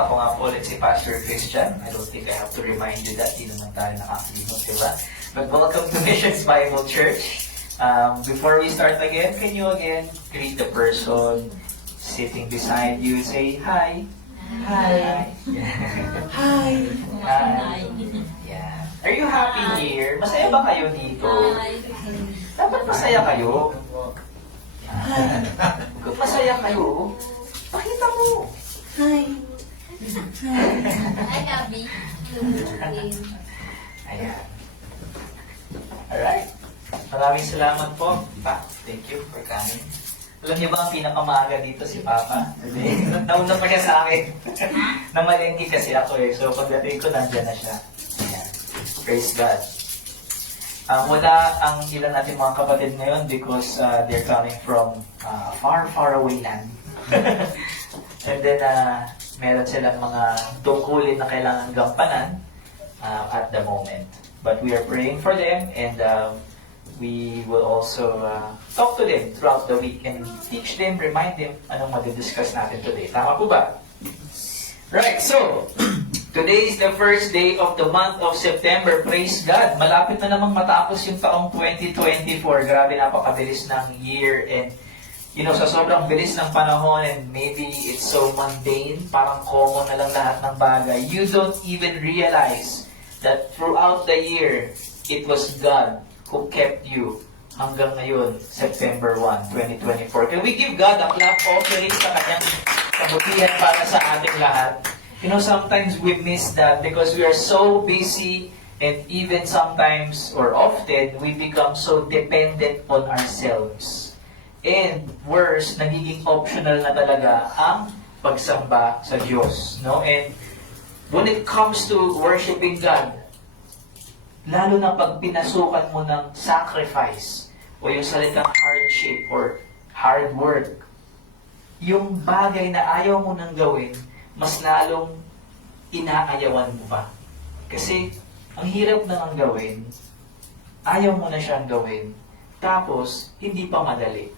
Ako nga po ulit si Pastor Christian. I don't think I have to remind you that. Di naman tayo nakakalimot, diba? But welcome to Missions Bible Church. Before we start again, can you again greet the person sitting beside you? Say hi. Hi. Hi. Hi. Yeah. Are you happy here? Masaya ba kayo dito? Dapat masaya kayo. Kung masaya kayo, pakita mo. Hi. Hi, Abby. Ayan. Alright. Maraming salamat po, Pa. Thank you for coming. Alam niyo ba ang pinakamaaga dito si Papa? Nauna pa siya sa akin. Namalengke kasi ako eh. So pagdating ko, nandyan na siya. Ayan. Praise God. Wala ang ilan natin mga kapatid ngayon because they're coming from far, far away land. And then, meron silang mga tungkulin na kailangan gampanan at the moment. But we are praying for them and we will also talk to them throughout the week and teach them, remind them anong madidiscuss natin today. Tama po ba? Right, so, today is the first day of the month of September. Praise God! Malapit na namang matapos yung taong 2024. Grabe, napakabilis ng year and sa sobrang bilis ng panahon and maybe it's so mundane, parang common na lang lahat ng bagay. You don't even realize that throughout the year, it was God who kept you hanggang ngayon, September 1, 2024. Can we give God a clap offering sa kanyang kabutihan para sa ating lahat? Sometimes we miss that because we are so busy and even sometimes or often, we become so dependent on ourselves. And worse, nagiging optional na talaga ang pagsamba sa Diyos. No? And when it comes to worshiping God, lalo na pag pinasukan mo ng sacrifice o yung salitang hardship or hard work, yung bagay na ayaw mo nang gawin, mas lalong inaayawan mo pa. Kasi ang hirap na nang gawin, ayaw mo na siyang gawin, tapos hindi pa madali.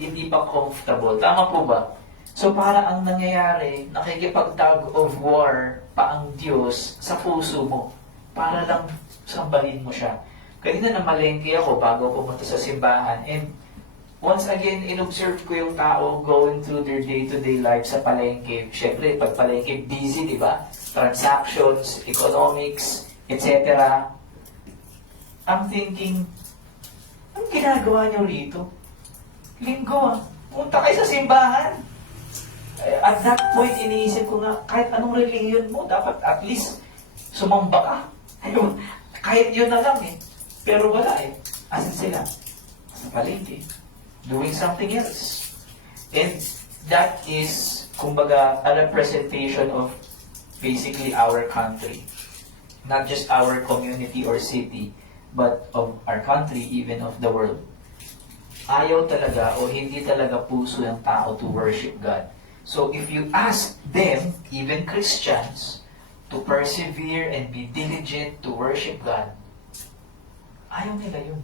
Hindi pa comfortable. Tama po ba? So para ang nangyayari, nakikipag-tug of war pa ang Diyos sa puso mo. Para lang sambahin mo siya. Kanina namalengke ako bago pumunta sa simbahan. And once again, inobserve ko yung tao going through their day-to-day life sa palengke. Siyempre, pag palengke, busy, di ba? Transactions, economics, etc. I'm thinking, anong ginagawa niyo rito? Linggo, punta kayo sa simbahan. At that point, iniisip ko nga, kahit anong religion mo, dapat at least sumamba ka. Ayun, kahit yun na lang eh. Pero wala eh. Asan sila? Sa palengke. Doing something else. And that is, kumbaga, a representation of basically our country. Not just our community or city, but of our country, even of the world. Ayaw talaga o hindi talaga puso ng tao to worship God. So if you ask them, even Christians, to persevere and be diligent to worship God, ayaw nila yun.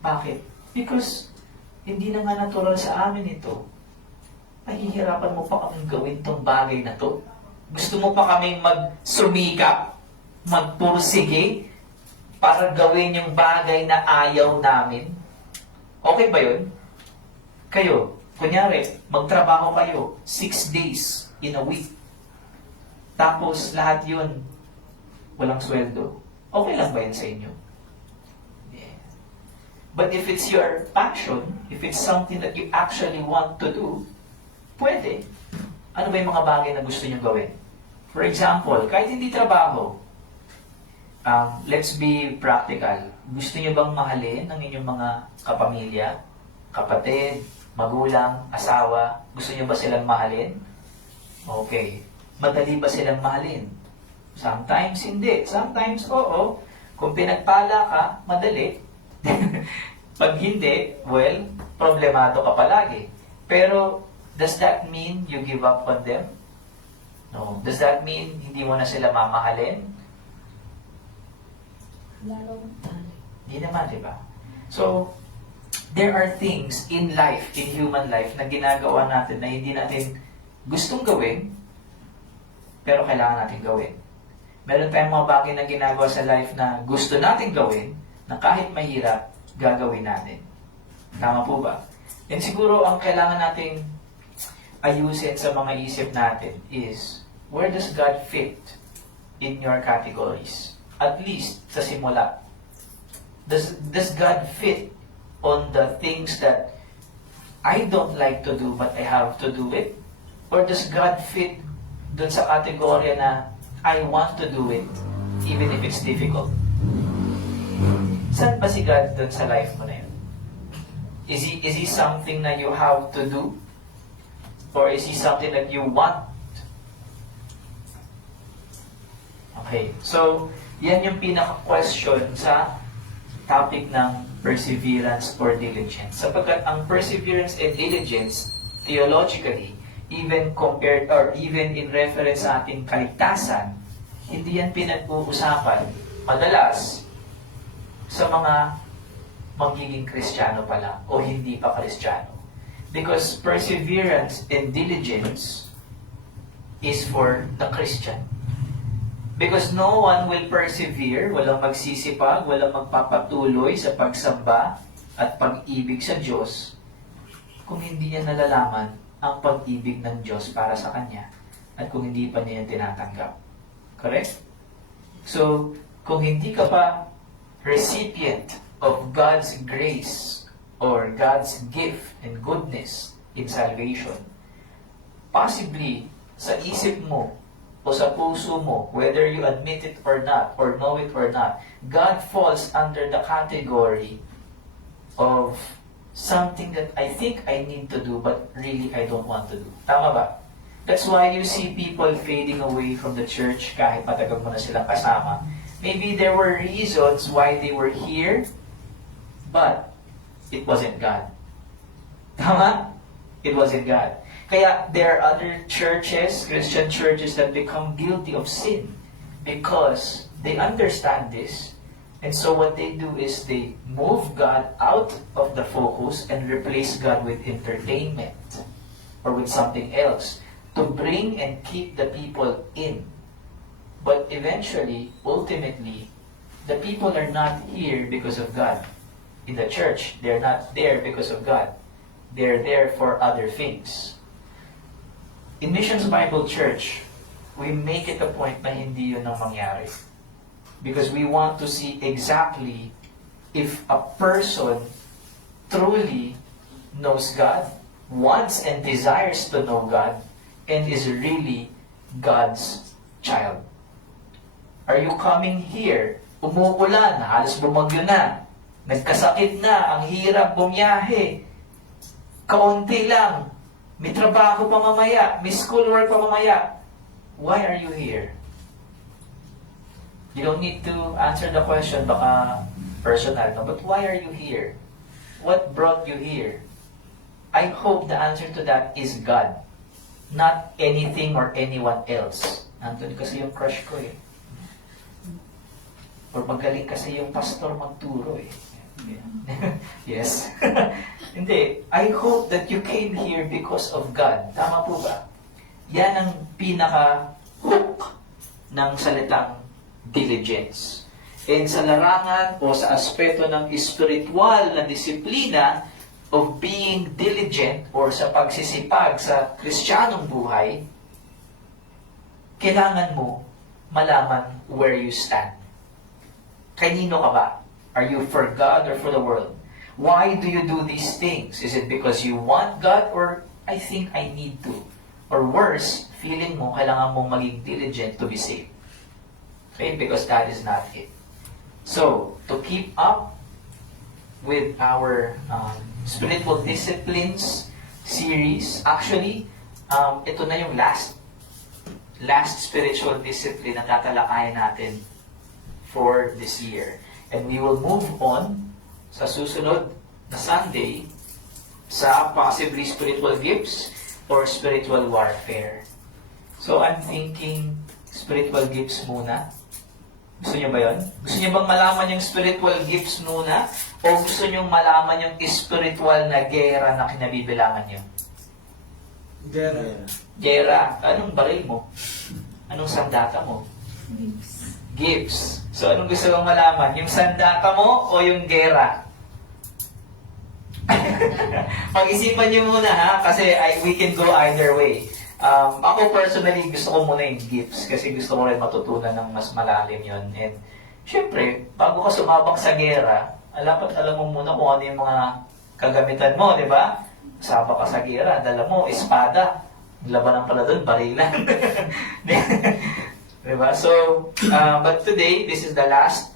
Bakit? Because hindi na nga natural sa amin ito. Pahihirapan mo pa kaming gawin tong bagay na to. Gusto mo pa kaming magsumikap, magpursige, para gawin yung bagay na ayaw namin. Okay ba yun? Kayo, kunyari, magtrabaho kayo 6 days in a week. Tapos lahat yun, walang sweldo. Okay lang ba yun sa inyo? Yeah. But if it's your passion, if it's something that you actually want to do, pwede. Ano ba yung mga bagay na gusto nyo gawin? For example, kahit hindi trabaho, let's be practical. Gusto niyo bang mahalin ng inyong mga kapamilya, kapatid, magulang, asawa? Gusto niyo ba silang mahalin? Okay. Madali ba silang mahalin? Sometimes hindi. Sometimes oo. Kung pinagpala ka, madali. Pag hindi, well, problemado ka palagi. Pero, does that mean you give up on them? No. Does that mean hindi mo na sila mamahalin? Hindi naman, di ba? So, there are things in life, in human life, na ginagawa natin na hindi natin gustong gawin, pero kailangan natin gawin. Meron tayong mga bagay na ginagawa sa life na gusto natin gawin, na kahit mahirap, gagawin natin. Tama po ba? And siguro ang kailangan nating ayusin sa mga isip natin is, where does God fit in your categories? At least sa simula. Does God fit on the things that I don't like to do but I have to do it? Or does God fit dun sa kategorya na I want to do it even if it's difficult? Saan ba si God dun sa life mo na yun? Is he something that you have to do? Or is He something that you want? Okay, so yan yung pinaka-question sa topic ng perseverance or diligence. Sapagkat ang perseverance and diligence, theologically, even compared or even in reference sa ating kaligtasan, hindi yan pinag-uusapan madalas sa mga magiging Kristiyano pa lang o hindi pa Kristiyano. Because perseverance and diligence is for the Christian. Because no one will persevere, walang magsisipag, walang magpapatuloy sa pagsamba at pag-ibig sa Diyos kung hindi niya nalalaman ang pag-ibig ng Diyos para sa kanya at kung hindi pa niya tinatanggap. Correct? So, kung hindi ka pa recipient of God's grace or God's gift and goodness in salvation, possibly sa isip mo o sa puso mo, whether you admit it or not, or know it or not, God falls under the category of something that I think I need to do, but really I don't want to do. Tama ba? That's why you see people fading away from the church kahit matagal mo na silang kasama. Maybe there were reasons why they were here, but it wasn't God. Tama? It wasn't God. Kaya there are other churches, Christian churches, that become guilty of sin because they understand this. And so what they do is they move God out of the focus and replace God with entertainment or with something else to bring and keep the people in. But eventually, ultimately, the people are not here because of God. In the church, they're not there because of God. They're there for other things. In Missions Bible Church, we make it a point na hindi yun ang mangyari. Because we want to see exactly if a person truly knows God, wants and desires to know God, and is really God's child. Are you coming here? Umuulan, halos bumagyo na. Nagkasakit na, ang hirap bumiyahe. Kaunti lang. May trabaho pa mamaya. May schoolwork pa mamaya. Why are you here? You don't need to answer the question, baka personal, no? But why are you here? What brought you here? I hope the answer to that is God. Not anything or anyone else. Nandun kasi yung crush ko eh. Or magaling kasi yung pastor magturo eh. Yes. Hindi. I hope that you came here because of God. Tama po ba? Yan ang pinaka-hook ng salitang diligence. And sa larangan o sa aspeto ng spiritual na disiplina of being diligent or sa pagsisipag sa Kristiyanong buhay, kailangan mo malaman where you stand. Kanino ka ba? Are you for God or for the world? Why do you do these things? Is it because you want God or I think I need to? Or worse, feeling mo kailangan mong maging diligent to be saved. Okay? Because that is not it. So, to keep up with our spiritual disciplines series, actually, ito na yung last spiritual discipline na tatalakayan natin for this year. And we will move on sa susunod na Sunday sa possibly spiritual gifts or spiritual warfare. So I'm thinking spiritual gifts muna. Gusto niyo ba yun? Gusto niyo bang malaman yung spiritual gifts muna? O gusto niyo malaman yung spiritual na gera na kinabibilangan niyo? Gera. Gera? Anong baril mo? Anong sandata mo? Lips. Gibbs. So, anong gusto mong malaman? Yung sandata mo o yung gera? Pag-isipan niyo muna ha, kasi we can go either way. Ako personally, gusto ko muna yung Gibbs kasi gusto ko rin matutunan ng mas malalim yon. And, syempre, bago ka sumabak sa gera, alam mo muna kung ano yung mga kagamitan mo, di ba? Sabak ka sa gera, dala mo, espada. Labanan pala doon, barilan. Diba? So, but today, this is the last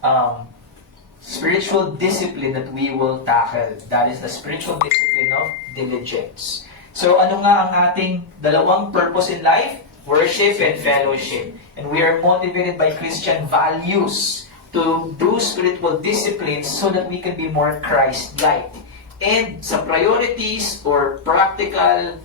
spiritual discipline that we will tackle. That is the spiritual discipline of diligence. So, ano nga ang ating dalawang purpose in life? Worship and fellowship. And we are motivated by Christian values to do spiritual disciplines so that we can be more Christ-like. And sa priorities or practical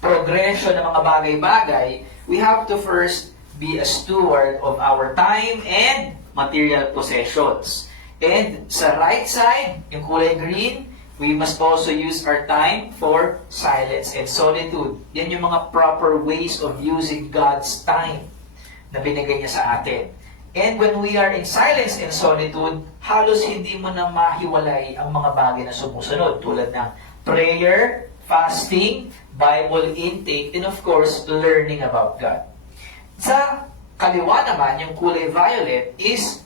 progression ng mga bagay-bagay, we have to first be a steward of our time and material possessions. And sa right side, yung kulay green, we must also use our time for silence and solitude. Yan yung mga proper ways of using God's time na binigay niya sa atin. And when we are in silence and solitude, halos hindi mo na mahiwalay ang mga bagay na sumusunod tulad ng prayer, fasting, Bible intake, and of course, learning about God. Sa kaliwa naman, yung kulay violet is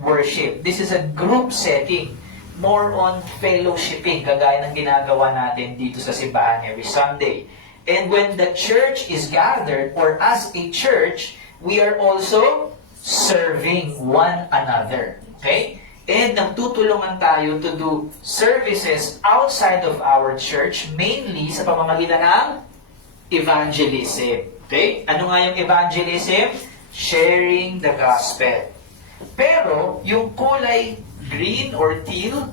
worship. This is a group setting. More on fellowshipping, kagaya ng ginagawa natin dito sa simbahan every Sunday. And when the church is gathered, or as a church, we are also serving one another. Okay? And nagtutulungan tayo to do services outside of our church, mainly sa pamamagitan ng evangelism. Okay? Ano nga yung evangelism? Sharing the gospel. Pero, yung kulay green or teal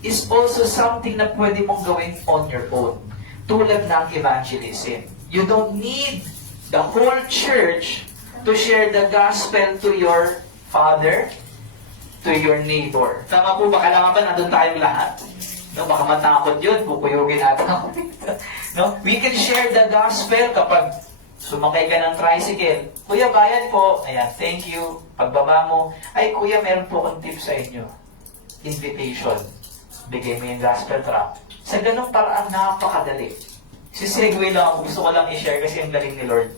is also something na pwede mong gawin on your own. Tulad ng evangelism. You don't need the whole church to share the gospel to your father, to your neighbor. Tama po ba? Kailangan ba nandun tayong lahat? No, baka matakot yun. Pupuyugin natin ako dito. No? We can share the gospel kapag sumakay ka ng tricycle. Kuya, bayad po. Ayan, thank you. Pagbaba mo, ay kuya, meron po akong tip sa inyo. Invitation. Bigay mo yung gospel tract. Sa ganung paraan, napakadali. Sisegue lang ako. Gusto ko lang i-share kasi ang galing ni Lord.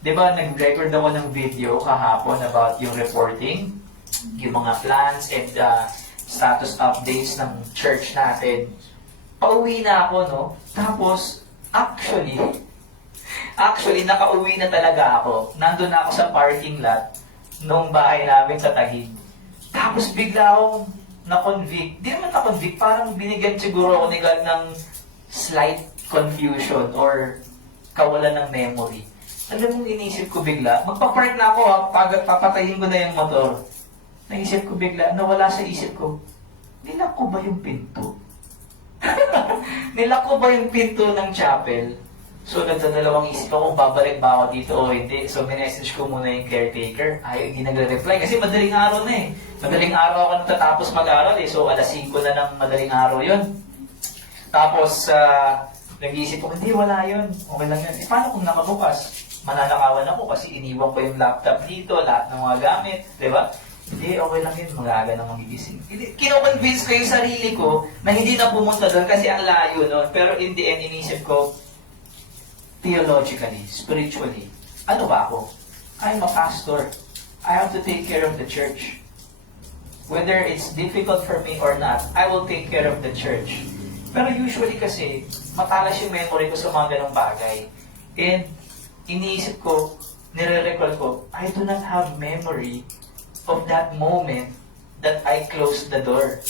Diba, nag-record ako ng video kahapon about yung reporting, yung mga plans and status updates ng church natin. Pauwi na ako, no? Tapos, actually, nakauwi na talaga ako. Nandun na ako sa parking lot nung bahay namin sa Taguig. Tapos bigla akong na-convict. Di naman na-convict, parang binigyan siguro ako ni God ng slight confusion or kawalan ng memory. Alam mo, inisip ko bigla, magpapark na ako ha, papatayin ko na yung motor. Naisip ko bigla, nawala sa isip ko, nilak ko ba yung pinto? Nilak ko ba yung pinto ng chapel? So, nagdadalawang isip ako kung babalik ba ako dito o hindi. So, minessage ko muna yung caretaker. Ay, hindi nagre-reply kasi madaling araw na eh. Madaling araw ako natatapos mag-aral eh. So, alas 5 na ng madaling araw yun. Tapos, nag-iisip ko, hindi, wala yun. Okay lang yun. Eh, paano kung nakabukas? Mananakawan ako kasi iniwan ko yung laptop dito, lahat ng mga gamit. Diba? Hindi, okay lang yun. Mag-aga na magigising. Kino-convince ko yung sarili ko na hindi na pumunta doon kasi ang layo no? Pero in the end, inisip ko, theologically, spiritually, ano ba ako? I'm a pastor. I have to take care of the church. Whether it's difficult for me or not, I will take care of the church. Pero usually kasi, matalas yung memory ko sa mga ganong bagay. And iniisip ko, nire-recall ko, I do not have memory of that moment that I closed the door.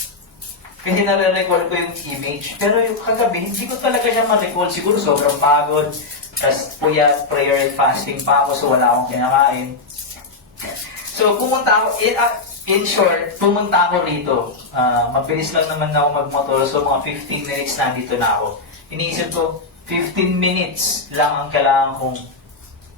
Kasi nare-recall ko yung image. Pero yung kagabi, hindi ko talaga siya ma-recall. Siguro sobrang pagod. Tapos puyat, prayer and fasting pa ako, so wala akong kinakain. So pumunta ako, in short, pumunta ako rito. Mabilis lang naman ako magmotor, so mga 15 minutes nandito na ako. Iniisip ko, 15 minutes lang ang kailangan kong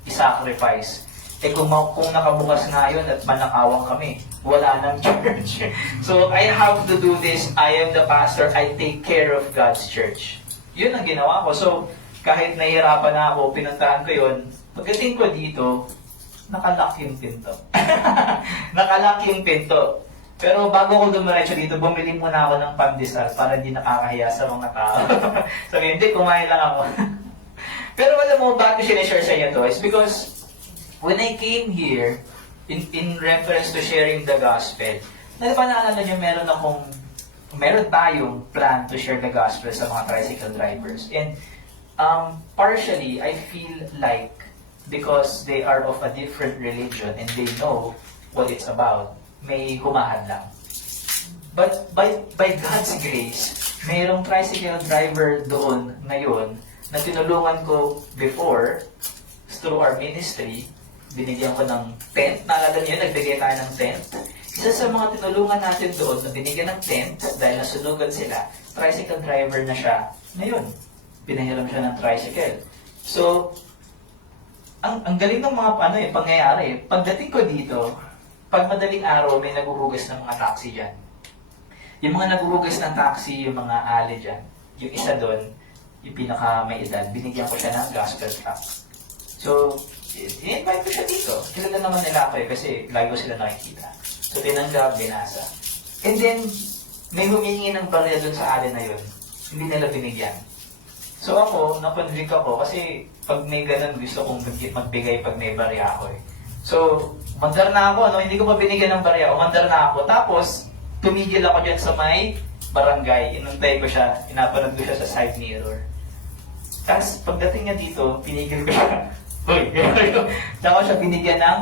i-sacrifice. Eh kung nakabukas na yun at manakawang kami, wala nang church. So I have to do this. I am the pastor. I take care of God's church. Yun ang ginawa ko. So kahit nahihirapan na ako, pinuntahan ko yun, Pagdating ko dito, nakalock yung pinto. Nakalock yung pinto. Pero bago ko dumiretso dito, bumili muna ako ng pandesal para hindi nakakahiya sa mga tao. Sabi, hindi, kumain lang ako. Pero alam mo, bakit sinishare sa inyo to is because when I came here, in reference to sharing the gospel, naalala nyo, meron tayong plan to share the gospel sa mga tricycle drivers. And partially, I feel like because they are of a different religion and they know what it's about, may humahad lang. But by God's grace, mayroong tricycle driver doon ngayon na tinulungan ko before through our ministry. Binigyan ko ng tent. Naalala niyo, nagbigay tayo ng tent. Isa sa mga tinulungan natin doon na binigyan ng tent dahil nasunugan sila, tricycle driver na siya. Ngayon, pinahiram siya ng tricycle. So, ang galing ng mga pangyayari. Pagdating ko dito, pag madaling araw, may naguhugas ng mga taxi dyan. Yung mga naguhugas ng taxi, yung mga ali dyan, yung isa doon, yung pinaka may edad, binigyan ko siya ng gospel truck. So, i-invite ko siya dito. Kilala naman nila ako kasi lagi ko sila nakikita. So, tinanggap, binasa. And then, may humingi ng barya doon sa ali na yun. Hindi nila binigyan. So ako, nakonvict ako kasi pag may ganun gusto kong magbigay pag may barya ako eh. So, umandar na ako, hindi ko pa binigyan ng barya, umandar na ako. Tapos, tumigil ako dyan sa may barangay, inantay ko siya, inapanood ko siya sa side mirror. Tapos, pagdating niya dito, pinigil ko siya. Uy, tapos siya binigyan ng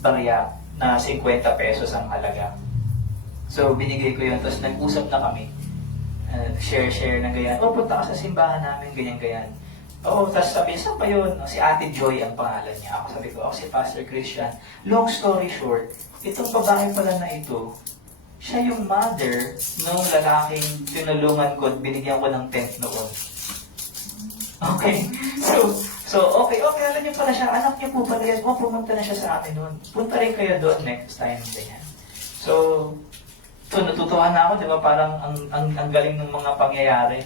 barya na 50 pesos ang halaga. So, binigay ko yun, tapos nag-usap na kami. Share na ganyan. Oh, punta ka sa simbahan namin, ganyan-ganyan. Oo, tapos sabi, saan pa yun? Si Ate Joy ang pangalan niya. Ako sabi ko, ako si Pastor Christian. Long story short, itong babae pala na ito, siya yung mother ng lalaking tinulungan ko at binigyan ko ng tent noon. Okay. So okay, alam niyo pala siya, anak niyo po pala yan. Oh, pumunta na siya sa amin noon. Punta rin kayo doon next time. Ganyan. So natutuwa na ako, di ba? Parang ang galing ng mga pangyayari.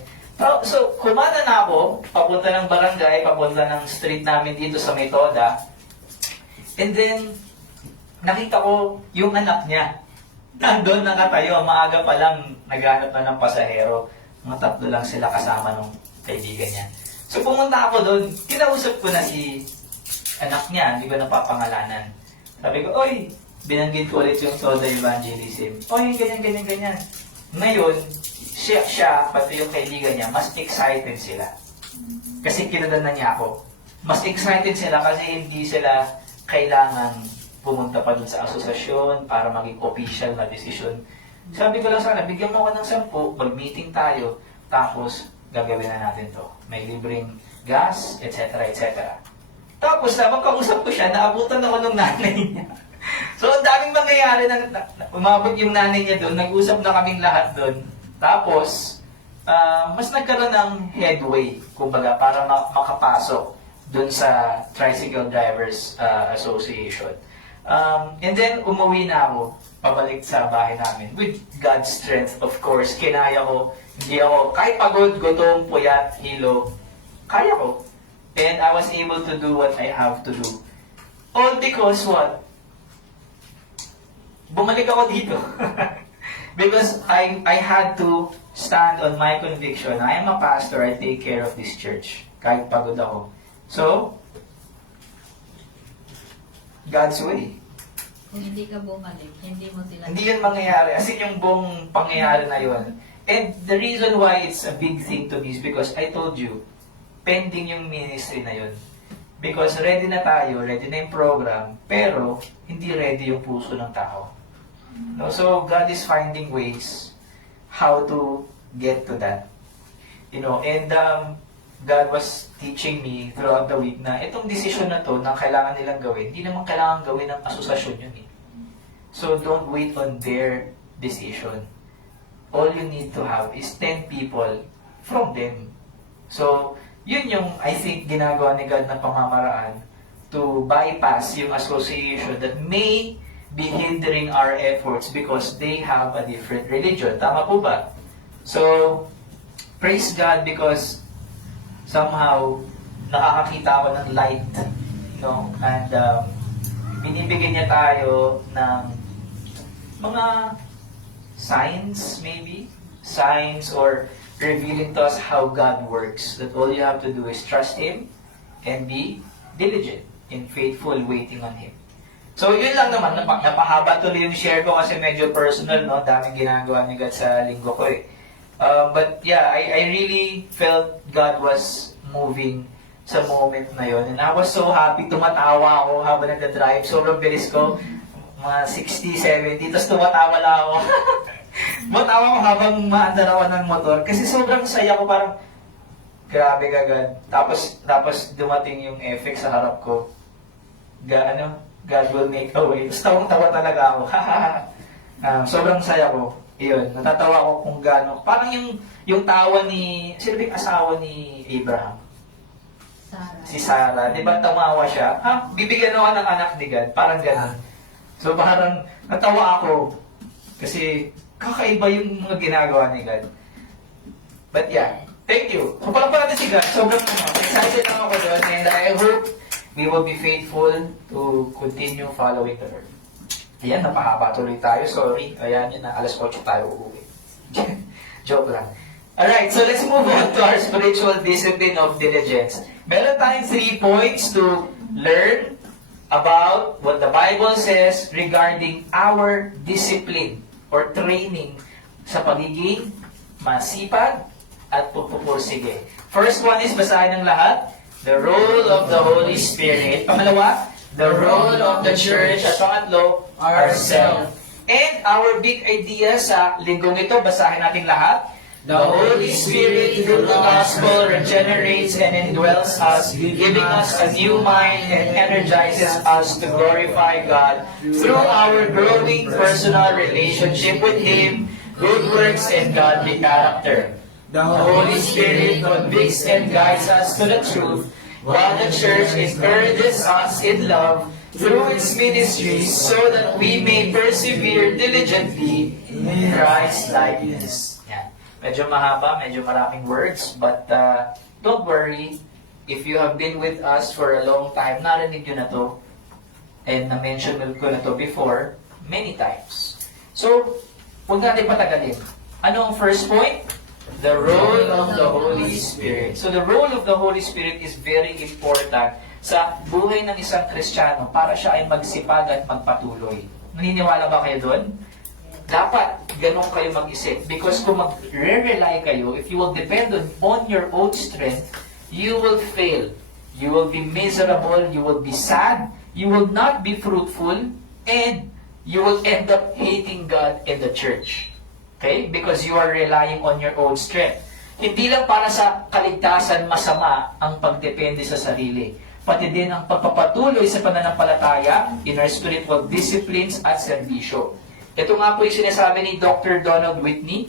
So, kumana na ako, papunta ng barangay, papunta ng street namin dito sa Metoda. And then, nakita ko yung anak niya. Nandun nakatayo, maaga pa lang, naghanap na ng pasahero. Mga tatlo lang sila kasama ng kaibigan niya. So, pumunta ako doon, kinausap ko na si anak niya, hindi ko napapangalanan. Sabi ko, oy, binanggit ko ulit yung Toda Evangelism. Oy, ganyan. Ngayon, siya, pati yung kaibigan niya, mas excited sila. Kasi kilala na niya ako. Mas excited sila kasi hindi sila kailangan pumunta pa dun sa asosasyon para maging official na decision. Sabi ko lang sana, bigyan mo ako ng 10, mag-meeting tayo, tapos gagawin na natin to. May libreng gas, etc. Tapos na, magkausap ko siya, naabutan ako ng nanay niya. So, ang daming mangyayari na umabot yung nanay niya doon, nag-usap na kaming lahat doon. Tapos, mas nagkaroon ng headway, kumbaga, para makapasok doon sa Tricycle Drivers Association. And then, umuwi na ako, pabalik sa bahay namin. With God's strength, of course, kinaya ko. Hindi ako, kahit pagod, gutom, puyat, hilo, kaya ko. And I was able to do what I have to do. All because what? Bumalik ako dito. Because I had to stand on my conviction. I am a pastor, I take care of this church. Kahit pagod ako. So, God's way. Kung hindi ka bumalik, hindi mo sila... Hindi yun mangyayari. As in yung buong pangyayari na yun. And the reason why it's a big thing to me is because I told you, pending yung ministry na yun. Because ready na tayo, ready na yung program, pero hindi ready yung puso ng tao. No? So, God is finding ways how to get to that. And God was teaching me throughout the week na itong decision na to na kailangan nilang gawin, hindi naman kailangan gawin ng asosasyon yun eh. So, don't wait on their decision. All you need to have is 10 people from them. So, yun yung, I think, ginagawa ni God na pamamaraan to bypass yung association that may be hindering our efforts because they have a different religion. Tama po ba? So, praise God because somehow nakakakita ako ng light no? And binibigyan niya tayo ng mga signs, maybe? Signs or revealing to us how God works. That all you have to do is trust Him and be diligent in faithful waiting on Him. So, yun lang naman. Napahaba tuloy yung share ko kasi medyo personal, no? Daming ginagawa ni God sa linggo ko eh. But yeah, I really felt God was moving sa moment na yon. And I was so happy. Tumatawa ako habang nagda-drive. Sobrang bilis ko. Mga 60, 70. Tapos tumatawa lang ako. Tumatawa ako habang maandar ako ng motor. Kasi sobrang saya ko. Parang, grabe ka God. Tapos dumating yung effect sa harap ko. God will make a way. Tapos tawang-tawa talaga ako. Sobrang saya ko. Iyon, natatawa ko kung gaano. Parang yung tawa ni, sino ba yung asawa ni Abraham? Sarah. Si Sarah. Di ba tumawa siya? Bibigyan ako ng anak ni God. Parang gano'n. So parang natawa ako. Kasi kakaiba yung mga ginagawa ni God. But yeah, thank you. So parang natin si God. Sobrang excited lang ako doon. And I hope we will be faithful to continue following the Lord. Ayan, napahaba tuloy tayo. Sorry. Ayan, yun na. Alas 8 tayo uuwi. Joke lang. Alright, so let's move on to our spiritual discipline of diligence. Meron tayong 3 points to learn about what the Bible says regarding our discipline or training sa pagiging masipag at pupursige. First one is, basahin ng lahat, the role of the Holy Spirit. Pangalawa, the role of the church. At pangatlo, ourselves. And our big idea sa linggong ito, basahin natin lahat. The Holy Spirit through the gospel regenerates and indwells us, giving us a new mind and energizes us to glorify God through our growing personal relationship with Him, good works, and godly character. The Holy Spirit convicts and guides us to the truth, while the church encourages us in love through its ministries so that we may persevere diligently in Christ's likeness. Yan. Medyo mahaba, medyo maraming words, but don't worry. If you have been with us for a long time, narinig nyo na to, and na-mention ko na to before, many times. So, huwag natin patagalin. Ano ang first point? The role of the Holy Spirit. So the role of the Holy Spirit is very important sa buhay ng isang Kristiyano para siya ay magsipag at magpatuloy. Naniniwala ba kayo doon? Dapat ganun kayo mag-isip. Because kung mag-rely kayo, if you will depend on your own strength, you will fail. You will be miserable, you will be sad, you will not be fruitful, and you will end up hating God and the church. Okay? Because you are relying on your own strength. Hindi lang para sa kaligtasan masama ang pagdepende sa sarili. Pati din ang pagpapatuloy sa pananampalataya in our spiritual disciplines at serbisyo. Ito nga po yung sinasabi ni Dr. Donald Whitney.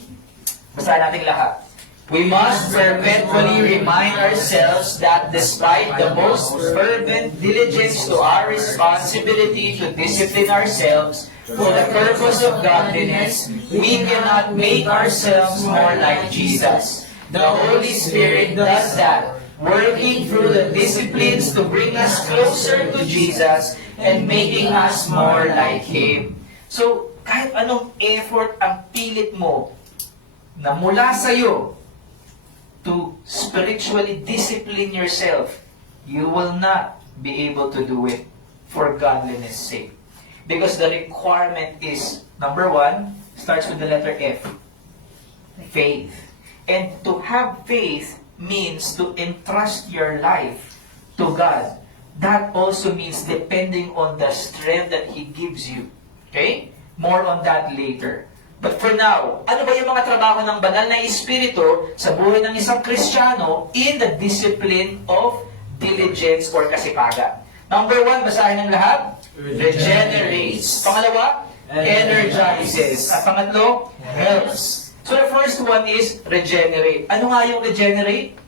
Basahin natin lahat. We must perpetually remind ourselves that despite the most fervent diligence to our responsibility to discipline ourselves for the purpose of godliness, we cannot make ourselves more like Jesus. The Holy Spirit does that, working through the disciplines to bring us closer to Jesus and making us more like Him. So, kahit anong effort ang pilit mo na mula sa'yo to spiritually discipline yourself, you will not be able to do it for godliness' sake. Because the requirement is, number 1, starts with the letter F. Faith. And to have faith means to entrust your life to God. That also means depending on the strength that He gives you. Okay? More on that later. But for now, ano ba yung mga trabaho ng banal na Espiritu sa buhay ng isang Kristiyano in the discipline of diligence or kasipagan? Number 1, basahin ng lahat. Regenerates. Pangalawa, energizes. At pangatlo, helps. So the first one is regenerate. Ano nga yung regenerate?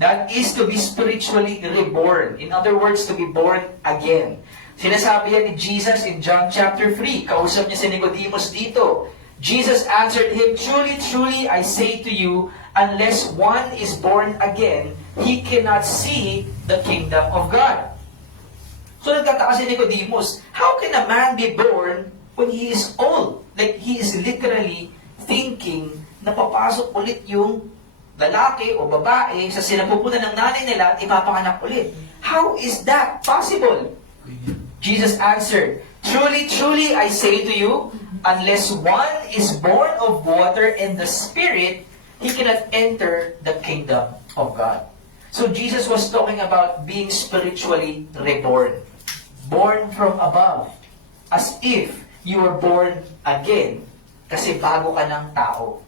That is to be spiritually reborn. In other words, to be born again. Sinasabi yan ni Jesus in John chapter 3. Kausap niya si Nicodemus dito. Jesus answered him, "Truly, truly, I say to you, unless one is born again, he cannot see the kingdom of God." So nagtataka si Nicodemus, how can a man be born when he is old? Like, he is literally thinking na papasok ulit yung lalaki o babae sa sinapupunan ng nanay nila at ipapanganak ulit. How is that possible? Jesus answered, truly, truly, I say to you, unless one is born of water and the Spirit, he cannot enter the kingdom of God. So Jesus was talking about being spiritually reborn. Born from above. As if you were born again. Kasi bago ka ng tao.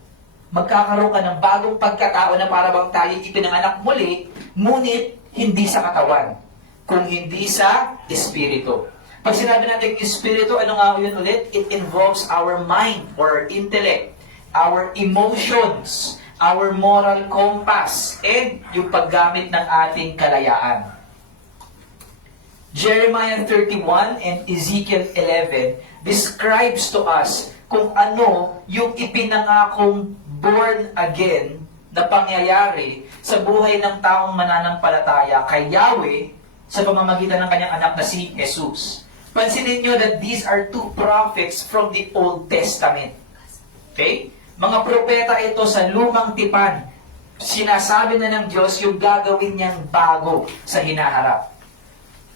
Magkakaroon ka ng bagong pagkatao na para bang tayo ipinanganak muli, ngunit hindi sa katawan, kung hindi sa espiritu. Pag sinabi natin espiritu, ano nga yun ulit? It involves our mind or intellect, our emotions, our moral compass, and yung paggamit ng ating kalayaan. Jeremiah 31 and Ezekiel 11 describes to us kung ano yung ipinangakong born again na pangyayari sa buhay ng taong mananampalataya kay Yahweh sa pamamagitan ng kanyang anak na si Jesus. Pansinin nyo that these are two prophets from the Old Testament. Okay? Mga propeta ito sa lumang tipan. Sinasabi na ng Diyos yung gagawin niyang bago sa hinaharap.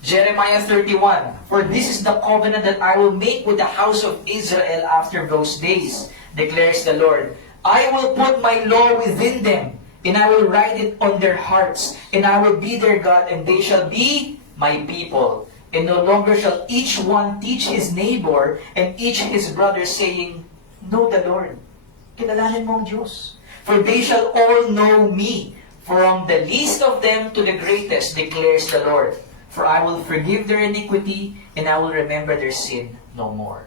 Jeremiah 31, for this is the covenant that I will make with the house of Israel after those days, declares the Lord. I will put my law within them, and I will write it on their hearts, and I will be their God, and they shall be my people. And no longer shall each one teach his neighbor, and each his brother, saying, know the Lord. Kilalanin mo ang Diyos. For they shall all know me, from the least of them to the greatest, declares the Lord. For I will forgive their iniquity, and I will remember their sin no more.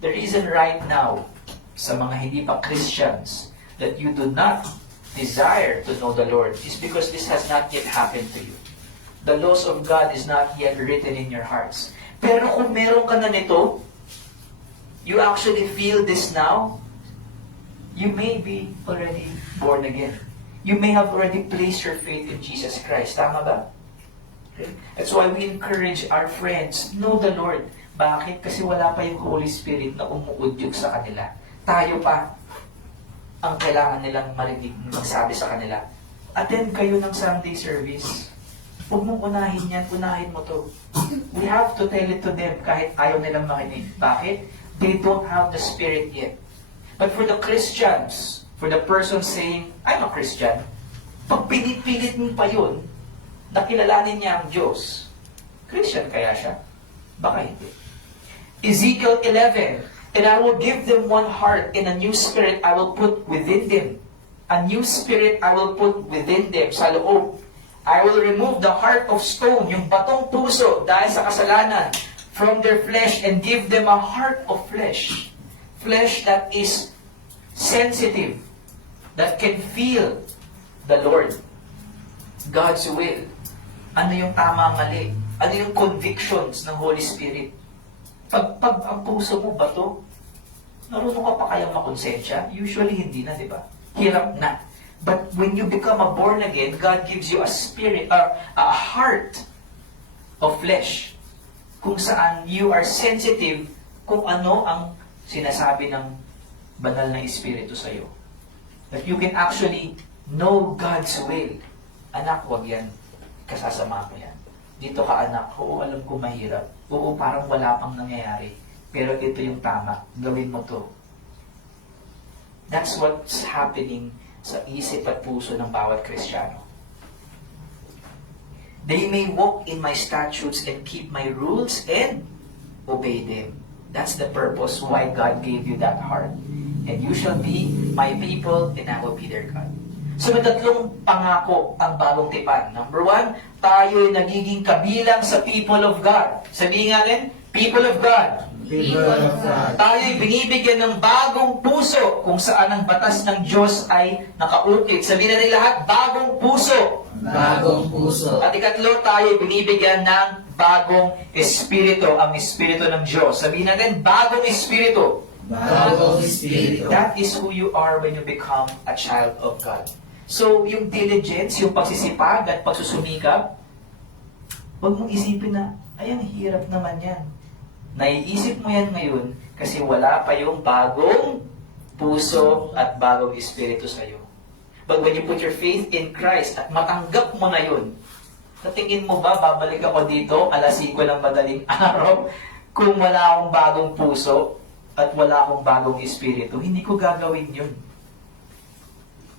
The reason right now, sa mga hindi pa Christians, that you do not desire to know the Lord is because this has not yet happened to you. The laws of God is not yet written in your hearts. Pero kung meron ka na nito, you actually feel this now, you may be already born again. You may have already placed your faith in Jesus Christ. Tama ba? Okay? That's why we encourage our friends, know the Lord. Bakit? Kasi wala pa yung Holy Spirit na umuudyog sa kanila. Tayo pa ang kailangan nilang marinig, magsabi sa kanila. Attend kayo ng Sunday service. Huwag mong unahin yan, unahin mo to. We have to tell it to them kahit ayaw nilang makinig. Bakit? They don't have the Spirit yet. But for the Christians, for the person saying, I'm a Christian, pag pilit-pilit mo pa yun, nakilalanin niya ang Diyos, Christian kaya siya? Baka hindi. Ezekiel 11, and I will give them one heart, and a new spirit I will put within them. A new spirit I will put within them, sa loob. I will remove the heart of stone, yung batong puso dahil sa kasalanan, from their flesh, and give them a heart of flesh. Flesh that is sensitive, that can feel the Lord, God's will. Ano yung tama mali? Ano yung convictions ng Holy Spirit? Pag ang puso mo ba to? Marunong ka pa kayang makonsensya? Usually hindi na, di ba? Hirap na. But when you become a born again, God gives you a spirit, a heart of flesh, kung saan you are sensitive kung ano ang sinasabi ng banal na Espiritu sa iyo. That you can actually know God's will. Anak, wag yan. Kasasama ko yan. Dito ka, anak. Oo, alam ko mahirap. Oo, parang wala pang nangyayari. Pero ito yung tama. Gawin mo to. That's what's happening sa isip at puso ng bawat Kristiyano. They may walk in my statutes and keep my rules and obey them. That's the purpose why God gave you that heart. And you shall be my people, and I will be their God. So may tatlong pangako ang bagong tipan. Number 1, tayo'y nagiging kabilang sa people of God. Sabihin nga rin, people of God. People of God. Tayo'y binibigyan ng bagong puso kung saan ang batas ng Diyos ay nakaukit. Sabihin natin lahat, bagong puso. Bagong puso. At ikatlo, tayo'y binibigyan ng bagong espiritu, ang espiritu ng Diyos. Sabihin natin, bagong espiritu. Bagong espiritu. That is who you are when you become a child of God. So, yung diligence, yung pagsisipag at pagsusumikap, huwag mong isipin na, Ay, ang hirap naman yan. Naiisip mo yan ngayon kasi wala pa yung bagong puso at bagong espiritu sa'yo. But when you put your faith in Christ at matanggap mo na yun, natingin mo ba, babalik ako dito, alas 5 ng madaling araw, kung wala akong bagong puso at wala akong bagong espiritu, hindi ko gagawin yun.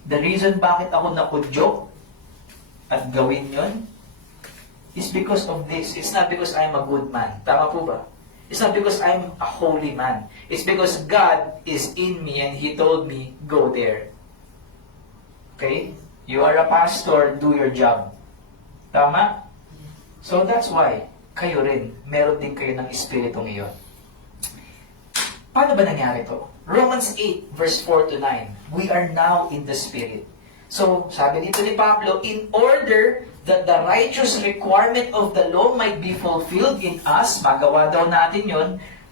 The reason bakit ako nakudyok at gawin yun is because of this. It's not because I'm a good man. Tama po ba? It's not because I'm a holy man. It's because God is in me and He told me, go there. Okay? You are a pastor, do your job. Tama? So that's why, kayo rin, meron din kayo ng espiritu ngayon. Paano ba nangyari to? Romans 8, verse 4 to 9. We are now in the Spirit. So, sabi dito ni Pablo, in order that the righteous requirement of the law might be fulfilled in us, magawa daw natin yon,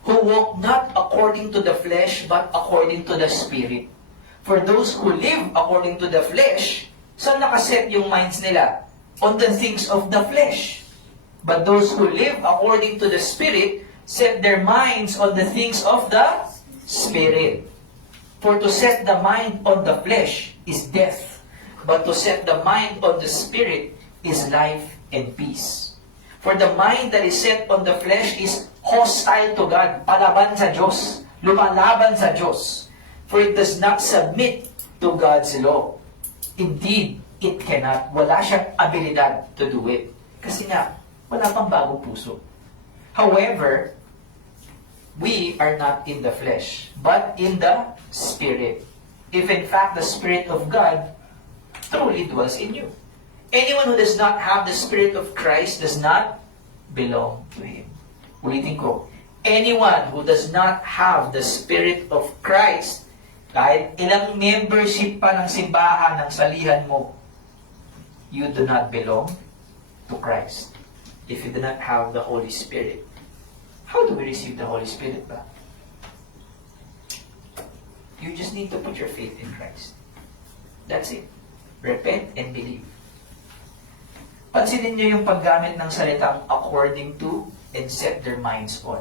who walk not according to the flesh, but according to the Spirit. For those who live according to the flesh, saan nakaset yung minds nila? On the things of the flesh. But those who live according to the Spirit, set their minds on the things of the Spirit. For to set the mind on the flesh is death, but to set the mind on the Spirit is life and peace. For the mind that is set on the flesh is hostile to God, palaban sa Diyos, lumalaban sa Diyos. For it does not submit to God's law. Indeed, it cannot. Wala siyang abilidad to do it. Kasi nga, wala pang bagong puso. However, we are not in the flesh, but in the Spirit. If in fact the Spirit of God truly dwells in you. Anyone who does not have the Spirit of Christ does not belong to Him. Ulitin ko, anyone who does not have the Spirit of Christ, kahit ilang membership pa ng simbahan, ng salihan mo, you do not belong to Christ. If you do not have the Holy Spirit. How do we receive the Holy Spirit ba? You just need to put your faith in Christ. That's it. Repent and believe. Pansinin niyo yung paggamit ng salitang according to and set their minds on.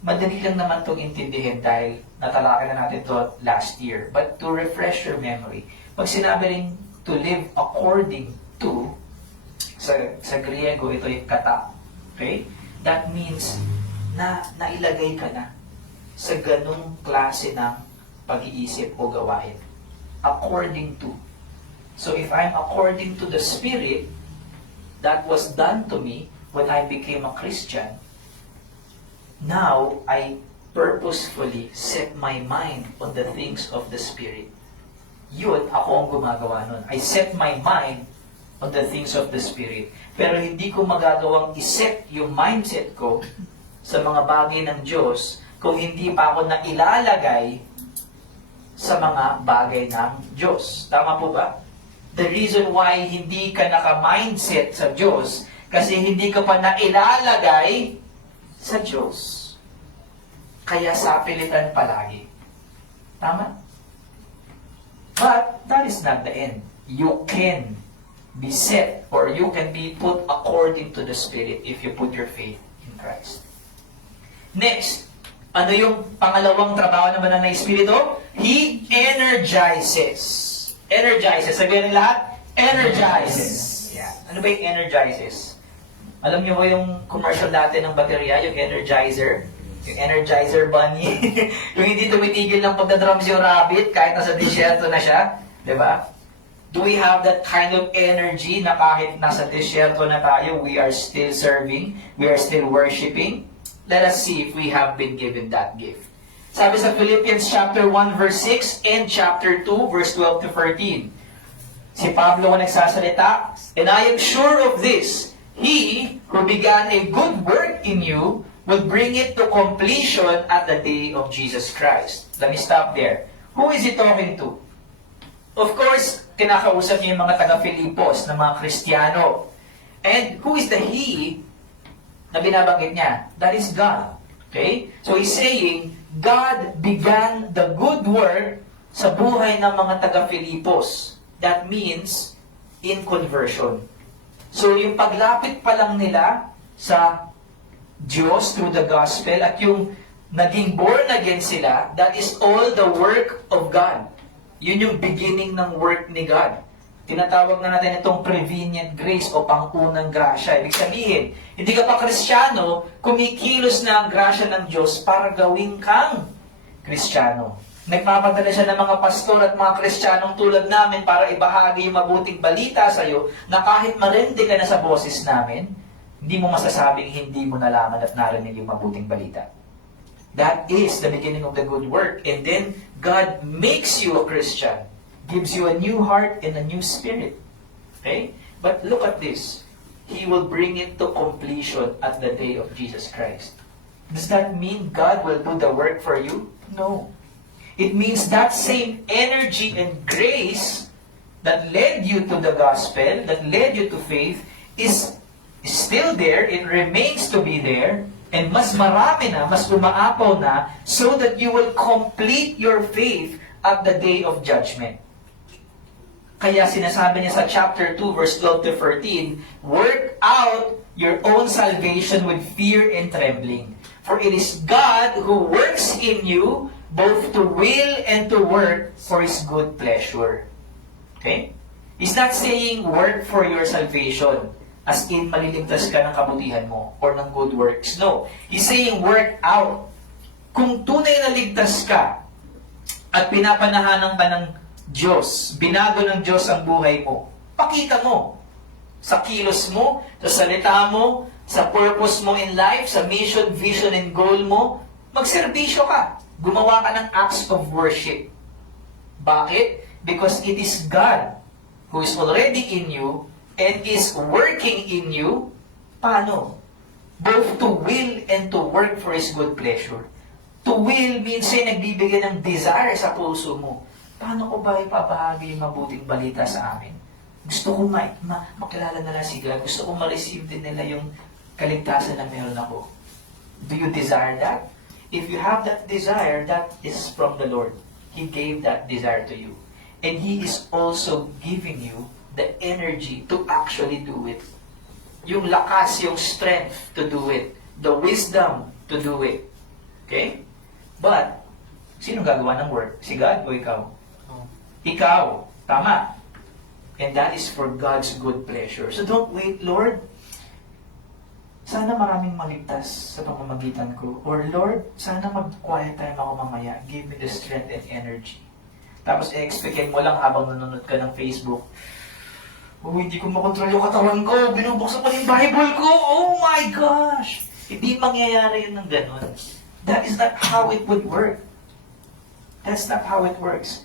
Madali lang naman itong intindihin dahil natalakay na natin ito last year. But to refresh your memory, pag sinabi rin to live according to, sa Griego ito yung kata. Okay? That means na nailagay ka na sa ganung klase ng pag-iisip o gawain. According to. So if I'm according to the Spirit, that was done to me when I became a Christian, now I purposefully set my mind on the things of the Spirit. Yun, ako ang gumagawa nun. I set my mind on the things of the Spirit. Pero hindi ko magagawang iset yung mindset ko sa mga bagay ng Diyos kung hindi pa ako nailalagay sa mga bagay ng Diyos. Tama po ba? The reason why hindi ka naka-mindset sa Diyos kasi hindi ka pa nailalagay sa Diyos. Kaya sapilitan palagi. Tama? But that is not the end. You can be set or you can be put according to the Spirit if you put your faith in Christ. Next, ano yung pangalawang trabaho naman ng Espiritu? He energizes. Energizes. Sabihin ng lahat, energizes. Yeah. Ano ba yung energizes? Alam niyo ba yung commercial dati ng baterya, yung Energizer? Yung Energizer Bunny? Yung hindi tumitigil ng pagdadrums yung rabbit kahit nasa disyerto na siya? Diba? Do we have that kind of energy na kahit nasa disyerto na tayo, we are still serving, we are still worshiping? Let us see if we have been given that gift. Sabi sa Philippians chapter 1 verse 6 and chapter 2 verse 12 to 13. Si Pablo ang nagsasalita, and I am sure of this, He who began a good work in you will bring it to completion at the day of Jesus Christ. Let me stop there. Who is he talking to? Of course, kinakausap niya yung mga taga-Filipos na mga Kristiyano. And who is the He na binabanggit niya? That is God. Okay? So he's saying, God began the good work sa buhay ng mga taga-Filipos. That means, in conversion. So yung paglapit pa lang nila sa Diyos through the gospel at yung naging born again sila, that is all the work of God. Yun yung beginning ng work ni God. Tinatawag na natin itong prevenient grace o pangunang grasya. Ibig sabihin, hindi ka pa Kristiyano, kumikilos na ang grasya ng Diyos para gawin kang Kristiyano. Nagpapadala siya ng mga pastor at mga Kristiyanong tulad namin para ibahagi yung mabuting balita sa iyo na kahit marindi ka na sa boses namin, hindi mo masasabing hindi mo nalaman at narinig yung mabuting balita. That is the beginning of the good work. And then, God makes you a Christian. Gives you a new heart and a new spirit. Okay? But look at this. He will bring it to completion at the day of Jesus Christ. Does that mean God will do the work for you? No. It means that same energy and grace that led you to the gospel, that led you to faith, is still there. It remains to be there. And mas marami na, mas umaapaw na, so that you will complete your faith at the day of judgment. Kaya sinasabi niya sa chapter 2, verse 12 to 13, work out your own salvation with fear and trembling. For it is God who works in you both to will and to work for His good pleasure. Okay? He's not saying work for your salvation, as in maliligtas ka ng kabutihan mo or ng good works. No. He's saying work out. Kung tunay na ligtas ka at pinapanahanan ka ng Diyos, binago ng Diyos ang buhay mo, pakita mo sa kilos mo, sa salita mo, sa purpose mo in life, sa mission, vision, and goal mo, magserbisyo ka. Gumawa ka ng acts of worship. Bakit? Because it is God who is already in you and is working in you. Paano? Both to will and to work for His good pleasure. To will means nagbibigay ng desire sa puso mo. Paano ko ba ipapahagi yung mabuting balita sa amin? Gusto ko makilala nila si God. Gusto ko ma-receive din nila yung kaligtasan na meron ako. Do you desire that? If you have that desire, that is from the Lord. He gave that desire to you. And He is also giving you the energy to actually do it. Yung lakas, yung strength to do it. The wisdom to do it. Okay? But, sino gagawa ng work? Si God o ikaw? Ikaw. Tama. And that is for God's good pleasure. So don't wait, Lord. Sana maraming maligtas sa pamamagitan ko. Or Lord, sana mag-quiet time ako mamaya. Give me the strength and energy. Tapos i-expectin mo lang habang nanonood ka ng Facebook. Oh, hindi ko makontrol yung katawan ko. Binubuksan pa yung Bible ko. Oh my gosh! Hindi mangyayari yun ng ganun. That is not how it would work. That's not how it works.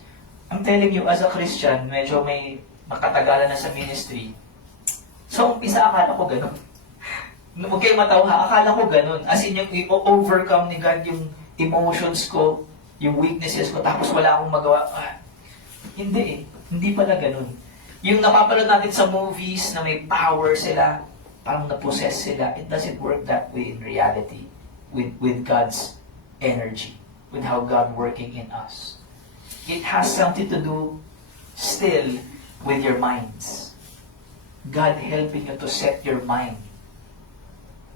I'm telling you, as a Christian, medyo may makatagalan na sa ministry. So, umpisa akala ko ganun. Huwag kayong matawha, akala ko ganun. As in, yung i-overcome ni God yung emotions ko, yung weaknesses ko, tapos wala akong magawa. Hindi eh. Hindi pala ganun. Yung napapanood natin sa movies na may power sila, parang na-possess sila, it doesn't work that way in reality with God's energy, with how God working in us. It has something to do still with your minds. God helping you to set your mind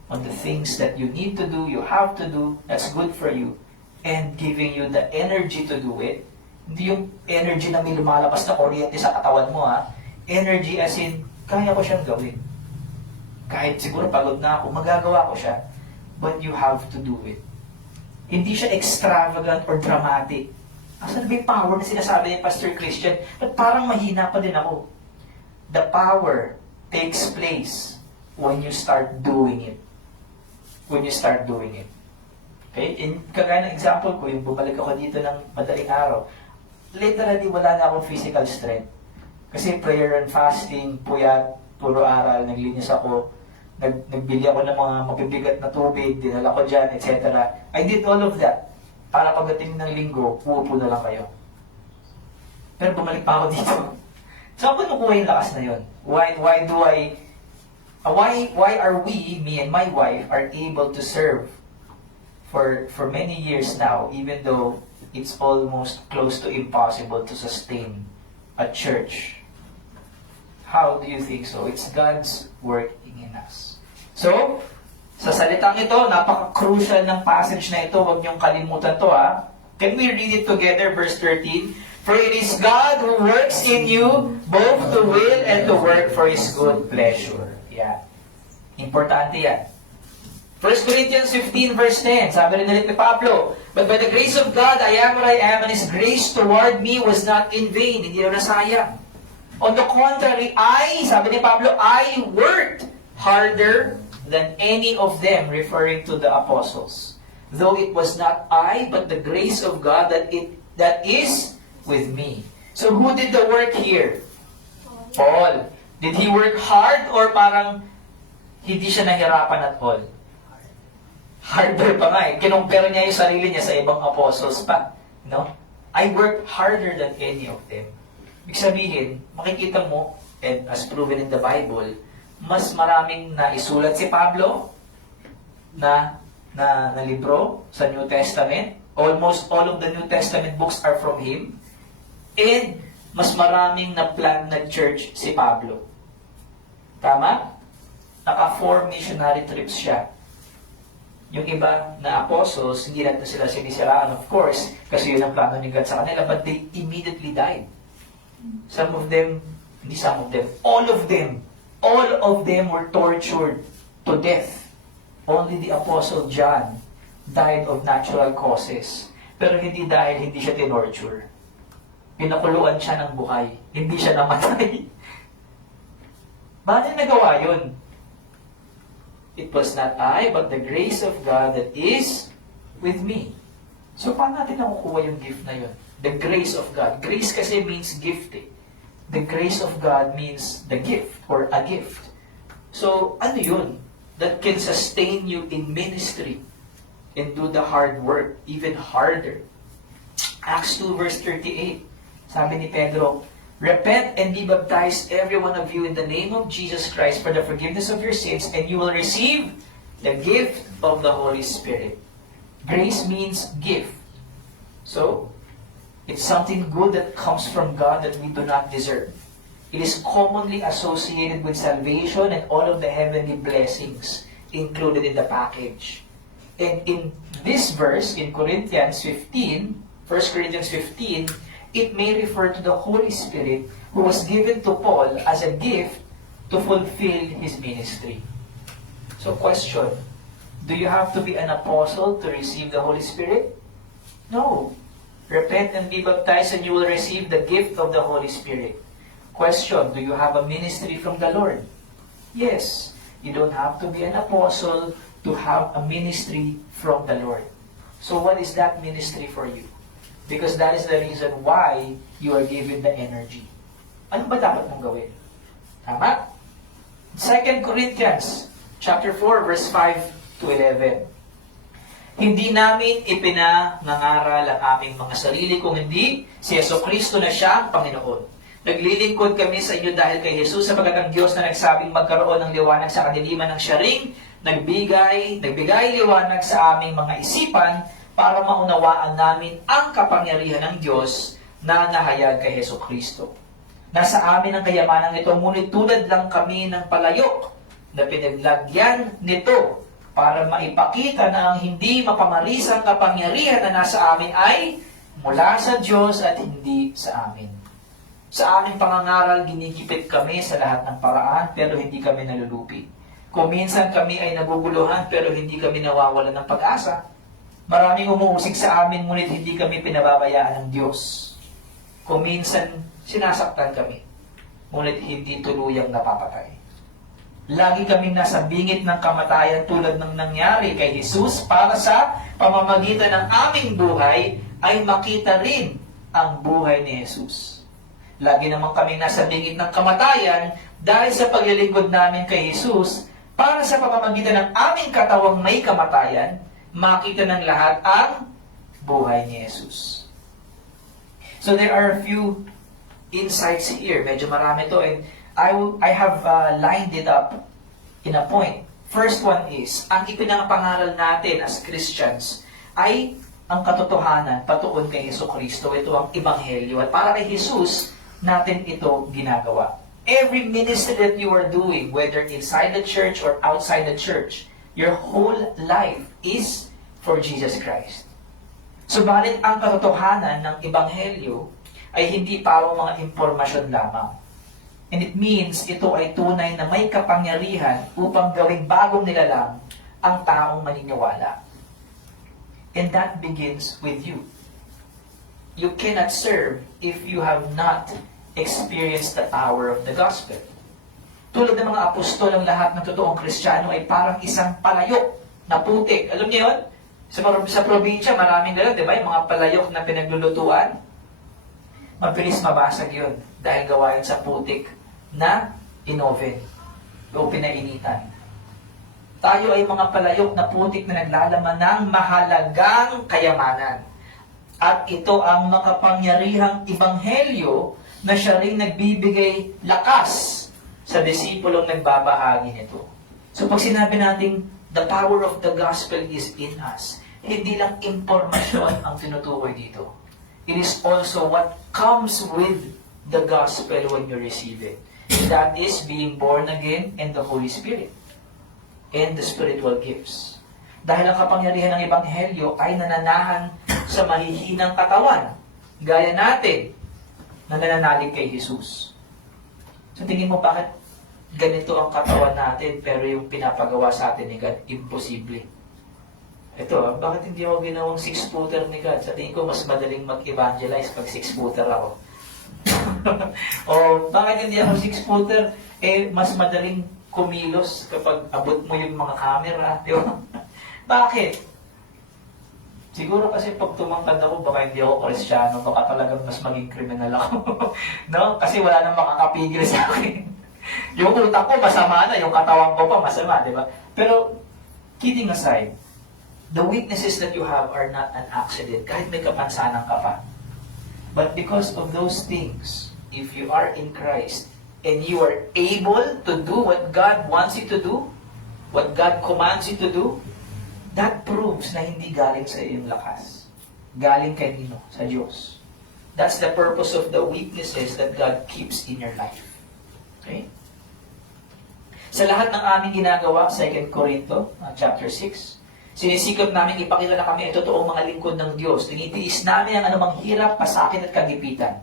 on the things that you need to do, you have to do, that's good for you, and giving you the energy to do it. Hindi yung energy na may lumalabas na kuryente sa katawan mo, ha? Energy as in, kaya ko siyang gawin. Kahit siguro pagod na ako, magagawa ko siya. But you have to do it. Hindi siya extravagant or dramatic. Asan ba yung power na sinasabi ni Pastor Christian? But parang mahina pa din ako. The power takes place when you start doing it. When you start doing it. Okay? In kagaya ng example ko, yung bumalik ako dito ng madaling araw, literally wala na akong physical strength. Kasi prayer and fasting, puyat, puro aral, naglinis ako, nagbili ako ng mga mabibigat na tubig, dinala ko dyan, etc. I did all of that. Para pagdating ng linggo, uupo na lang kayo. Pero bumalik pa ako dito. Saan ko nakuha yung lakas na yun? Why are we, me and my wife, are able to serve for many years now, even though it's almost close to impossible to sustain a church? How do you think so? It's God's working in us. So, Sa salitang ito, napaka-crucial ng passage na ito. Huwag niyong kalimutan to, ha. Can we read it together, verse 13? For it is God who works in you both to will and to work for His good pleasure. Yan. Importante yan. 1 Corinthians 15 verse 10, sabi rin ulit ni Pablo, but by the grace of God, I am what I am, and His grace toward me was not in vain. Hindi na nasayang. On the contrary, sabi ni Pablo, I worked harder than any of them, referring to the apostles. Though it was not I, but the grace of God that is with me. So who did the work here? Paul. Did he work hard or parang hindi siya nahirapan at all? Harder pa nga eh. Kinumpara niya yung sarili niya sa ibang apostles pa. No? I worked harder than any of them. Ibig sabihin, makikita mo, and as proven in the Bible, mas maraming naisulat si Pablo na libro sa New Testament. Almost all of the New Testament books are from him. And mas maraming na-plan na church si Pablo. Tama? Naka-4 missionary trips siya. Yung iba na apostles, hindi natin sila sinisiraan, of course, kasi yun ang plano ni God sa kanila, but they immediately died. All of them were tortured to death. Only the Apostle John died of natural causes. Pero hindi dahil hindi siya tinorture. Pinakuluan siya ng buhay. Hindi siya namatay. Bakit nagawa yun? It was not I, but the grace of God that is with me. So, paano natin nakukuha yung gift na yun? The grace of God. Grace kasi means gift eh. The grace of God means the gift or a gift. So, ano yun? That can sustain you in ministry and do the hard work even harder. Acts 2 verse 38. Sabi ni Pedro, repent and be baptized every one of you in the name of Jesus Christ for the forgiveness of your sins, and you will receive the gift of the Holy Spirit. Grace means gift. So, it's something good that comes from God that we do not deserve. It is commonly associated with salvation and all of the heavenly blessings included in the package. And in this verse, in Corinthians 15, 1 Corinthians 15, it may refer to the Holy Spirit who was given to Paul as a gift to fulfill his ministry. So question, do you have to be an apostle to receive the Holy Spirit? No. Repent and be baptized and you will receive the gift of the Holy Spirit. Question, do you have a ministry from the Lord? Yes. You don't have to be an apostle to have a ministry from the Lord. So what is that ministry for you? Because that is the reason why you are given the energy. Ano ba dapat mong gawin? Tama? 2 Corinthians chapter 4 verse 5 to 11. Hindi namin ipinangangaral ang aming mga sarili kung hindi si Jesucristo na siya ang Panginoon. Naglilingkod kami sa inyo dahil kay Jesus sapagkat ang Diyos na nagsabing magkaroon ng liwanag sa kadiliman ng siya ring nagbigay liwanag sa aming mga isipan para maunawaan namin ang kapangyarihan ng Diyos na nahayag kay Jesucristo. Nasa amin ang kayamanang ito, ngunit tulad lang kami ng palayok na pinaglagyan nito para maipakita na ang hindi mapamarisang kapangyarihan na nasa amin ay mula sa Diyos at hindi sa amin. Sa aming pangangaral, ginigipit kami sa lahat ng paraan pero hindi kami nalulupi. Kung minsan kami ay naguguluhan pero hindi kami nawawalan ng pag-asa. Maraming umuusig sa amin, ngunit hindi kami pinababayaan ng Diyos. Kung minsan, sinasaktan kami, ngunit hindi tuluyang napapatay. Lagi kaming nasa bingit ng kamatayan tulad ng nangyari kay Jesus para sa pamamagitan ng aming buhay ay makita rin ang buhay ni Jesus. Lagi naman kaming nasa bingit ng kamatayan dahil sa paglilingkod namin kay Jesus para sa pamamagitan ng aming katawang may kamatayan, makita ng lahat ang buhay ni Jesus. So there are a few insights here. Medyo marami to. And I have lined it up in a point. First one is, ang ipinangapangaral natin as Christians ay ang katotohanan patuon kay Jesucristo. Ito ang Ebanghelyo. At para kay Jesus, natin ito ginagawa. Every ministry that you are doing, whether inside the church or outside the church, Your whole life is for Jesus Christ. Subalit ang katotohanan ng Ebanghelyo ay hindi parang mga impormasyon lamang. And it means ito ay tunay na may kapangyarihan upang gawing bagong nilalang ang taong maniniwala. And that begins with you. You cannot serve if you have not experienced the power of the gospel. Tulad ng mga apostol, ang lahat ng totoong Kristiyano ay parang isang palayok na putik. Alam niyo yun? Sa probinsya, maraming gano'n, di ba? Yung mga palayok na pinaglulutuan. Mabilis mabasag yun dahil gawa yun sa putik na inoven o pinainitan. Tayo ay mga palayok na putik na naglalaman ng mahalagang kayamanan. At ito ang makapangyarihang ebanghelyo na siya rin nagbibigay lakas sa disipulong nagbabahagi nito. So pag sinabi natin, the power of the gospel is in us, hindi lang impormasyon ang tinutukoy dito. It is also what comes with the gospel when you receive it. That is being born again in the Holy Spirit and the spiritual gifts. Dahil ang kapangyarihan ng Ebanghelyo ay nananahan sa mahihinang katawan, gaya natin na nananalig kay Jesus. So tingin mo bakit ganito ang katawan natin pero yung pinapagawa sa atin ni God, imposible. Ito, bakit hindi ako ginawang 6-footer ni God? Sa tingin ko, mas madaling mag-evangelize pag 6-footer ako. O bakit hindi ako 6-footer? Mas madaling kumilos kapag abot mo yung mga camera. Di ba? Bakit? Siguro kasi pag tumangkad ako, baka hindi ako Kristiyano, baka talagang mas maging kriminal ako. No? Kasi wala nang makakapigil sa akin. Yung utak ko masama na, yung katawan ko pa masama, di ba? Pero, kidding aside, the weaknesses that you have are not an accident, kahit may kapansanan ka pa. But because of those things, if you are in Christ, and you are able to do what God wants you to do, what God commands you to do, that proves na hindi galing sa iyong lakas. Galing kanino? Sa Diyos. That's the purpose of the weaknesses that God keeps in your life. Okay? Sa lahat ng aming ginagawa, 2 Corinto, chapter 6, sinisikap namin ipakita na kami ay totoong mga lingkod ng Diyos. Tinitiis namin ang anumang hirap, pasakit at kagipitan.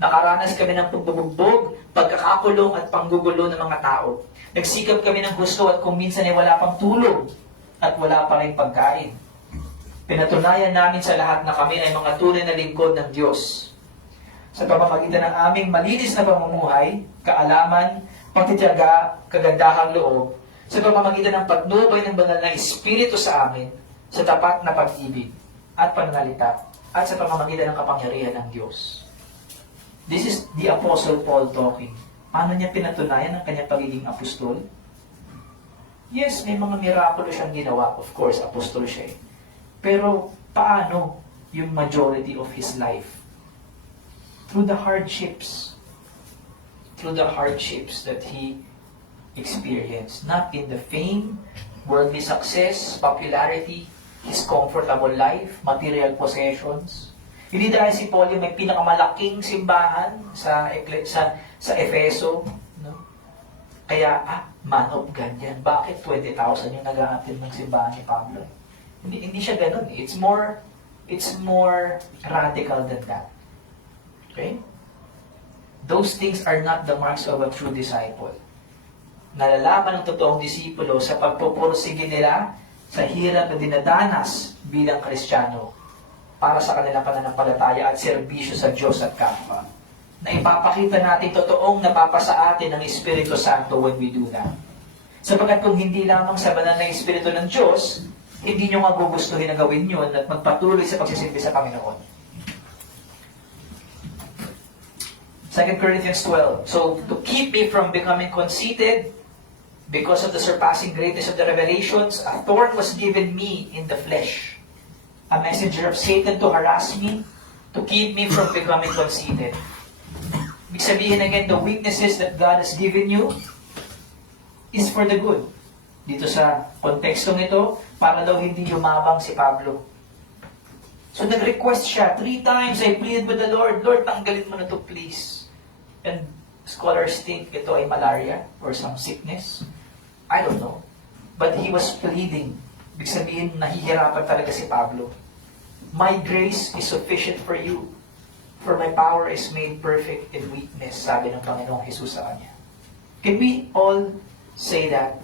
Nakaranas kami ng pagbubugbog, pagkakakulong at panggugulo ng mga tao. Nagsikap kami ng gusto at kung minsan ay wala pang tulog at wala pa rin pagkain. Pinatunayan namin sa lahat na kami ay mga tunay na lingkod ng Diyos. Sa pamamagitan ng aming malinis na pamumuhay, kaalaman, pagtitiyaga, kagandahang loob, sa pamamagitan ng pagnubay ng banal na Espiritu sa amin, sa tapat na pag-ibig at pananalita, at sa pamamagitan ng kapangyarihan ng Diyos. This is the Apostle Paul talking. Paano niya pinatunayan ang kanyang pagiging apostol? Yes, may mga mirakulo siyang ginawa. Of course, apostol siya eh. Pero paano yung majority of his life? Through the hardships. Through the hardships that he experienced. Not in the fame, worldly success, popularity, his comfortable life, material possessions. Hindi dahil si Paul yung may pinakamalaking simbahan sa Efeso. No? Kaya, man of God yan. Bakit 20,000 yung nag-a-attend ng simbahan ni Pablo? Hindi siya ganun. It's more radical than that. Okay? Those things are not the marks of a true disciple. Nalalaman ng totoong disipulo sa pagpupursige nila sa hirap na dinadanas bilang Kristiyano para sa kanilang pananampalataya at serbisyo sa Diyos at kapwa. Na ipapakita natin totoong napapasa atin ng Espiritu Santo when we do that. Sapagkat kung hindi lamang sa banal na Espiritu ng Diyos, hindi nyo nga gugustuhin na gawin yun at magpatuloy sa pagsisilbi sa Panginoon. 2 Corinthians 12. So, to keep me from becoming conceited, because of the surpassing greatness of the revelations, a thorn was given me in the flesh, a messenger of Satan to harass me, to keep me from becoming conceited. Ibig sabihin again, the weaknesses that God has given you is for the good. Dito sa kontekstong ito, para daw hindi yumabang si Pablo. So nag-request siya, 3 times I pleaded with the Lord, Lord, tanggalin mo na to please. And scholars think ito ay malaria or some sickness. I don't know. But he was pleading. Ibig sabihin, nahihirapan talaga si Pablo. My grace is sufficient for you, for my power is made perfect in weakness, sabi ng Panginoong Jesus sa kanya. Can we all say that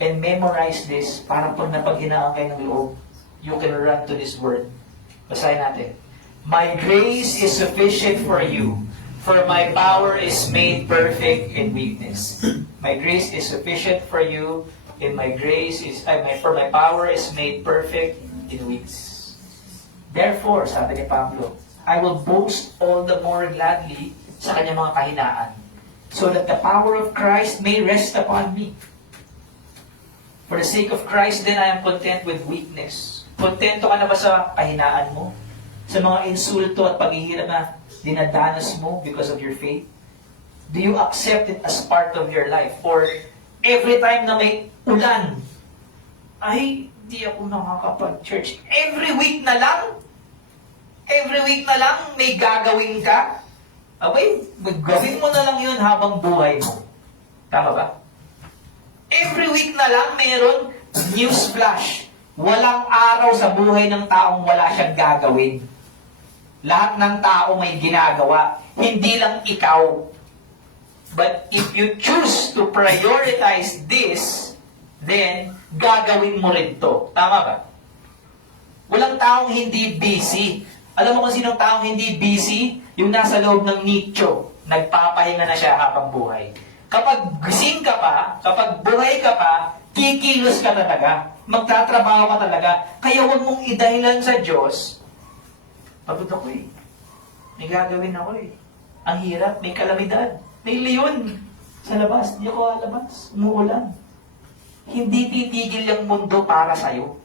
and memorize this para pag napaghinaan kayo ng loob, you can run to this word. Basahin natin. My grace is sufficient for you, for my power is made perfect in weakness. My grace is sufficient for you, and for my power is made perfect in weakness. Therefore, sabi ni Pablo, I will boast all the more gladly sa kanyang mga kahinaan, so that the power of Christ may rest upon me. For the sake of Christ, then I am content with weakness. Kontento ka na ba sa kahinaan mo? Sa mga insulto at paghihirap na dinadanas mo because of your faith? Do you accept it as part of your life? Or every time na may ulan, ay, di ako nakakapag-church. Every week na lang may gagawin ka? Abay, gawin mo na lang yun habang buhay mo. Tama ba? Every week na lang mayroon news flash. Walang araw sa buhay ng taong wala siyang gagawin. Lahat ng tao may ginagawa. Hindi lang ikaw. But if you choose to prioritize this, then gagawin mo rin to. Tama ba? Walang taong hindi busy. Alam mo kung sinong taong hindi busy? Yung nasa loob ng nicho. Nagpapahinga na siya habang buhay. Kapag gising ka pa, kapag buhay ka pa, kikilos ka talaga. Magtatrabaho ka talaga. Kaya huwag mong idahilan sa Diyos. Pagod ako eh. May gagawin ako eh. Ang hirap, may kalamidad. May leon sa labas. Hindi ako alabas. Umuulan. Hindi titigil yung mundo para sa'yo.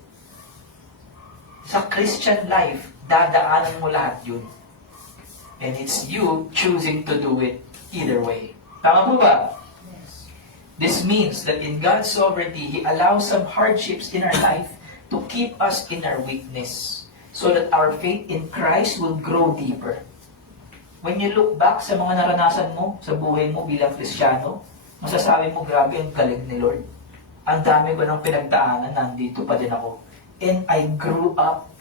Sa Christian life, dadaanan mo lahat yun. And it's you choosing to do it either way. Tama po ba? This means that in God's sovereignty, He allows some hardships in our life to keep us in our weakness so that our faith in Christ will grow deeper. When you look back sa mga naranasan mo sa buhay mo bilang Kristiyano, masasabi mo, grabe ang galing ni Lord. Ang dami ko ng pinagdaanan, nandito pa din ako. And I grew up.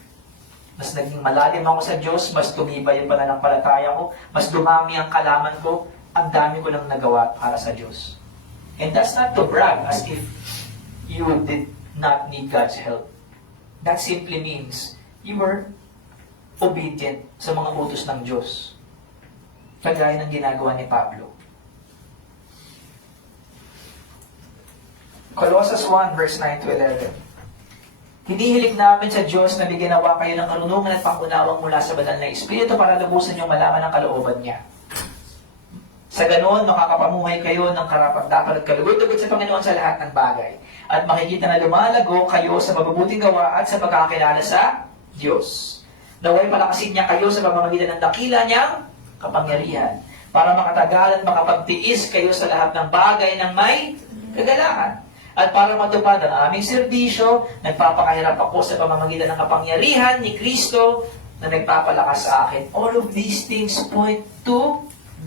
Mas naging malalim ako sa Diyos, mas tumibay yung pananampalataya ko, mas dumami ang kalaman ko, ang dami ko nang nagawa para sa Diyos. And that's not to brag as if you did not need God's help. That simply means you were obedient sa mga utos ng Diyos. Kagaya ng ginagawa ni Pablo. Colossus 1 verse 9 to 11. Hinihiling namin sa Diyos na bigyan nawa kayo ng karunungan at pangunawang mula sa banal na Espiritu para lubusan niyong malaman ang kalooban niya. Sa ganoon, makakapamuhay kayo ng karapat-dapat at kalugod-lugod sa Panginoon sa lahat ng bagay. At makikita na lumalago kayo sa mabubuting gawa at sa pagkakakilala sa Diyos. Naway palakasin niya kayo sa pamamagitan ng dakila niyang kapangyarihan para makatagal at makapagtiis kayo sa lahat ng bagay ng may kagalakan. At para matupad ang aming serbisyo, nagpapakahirap ako sa pamamagitan ng kapangyarihan ni Kristo na nagpapalakas sa akin. All of these things point to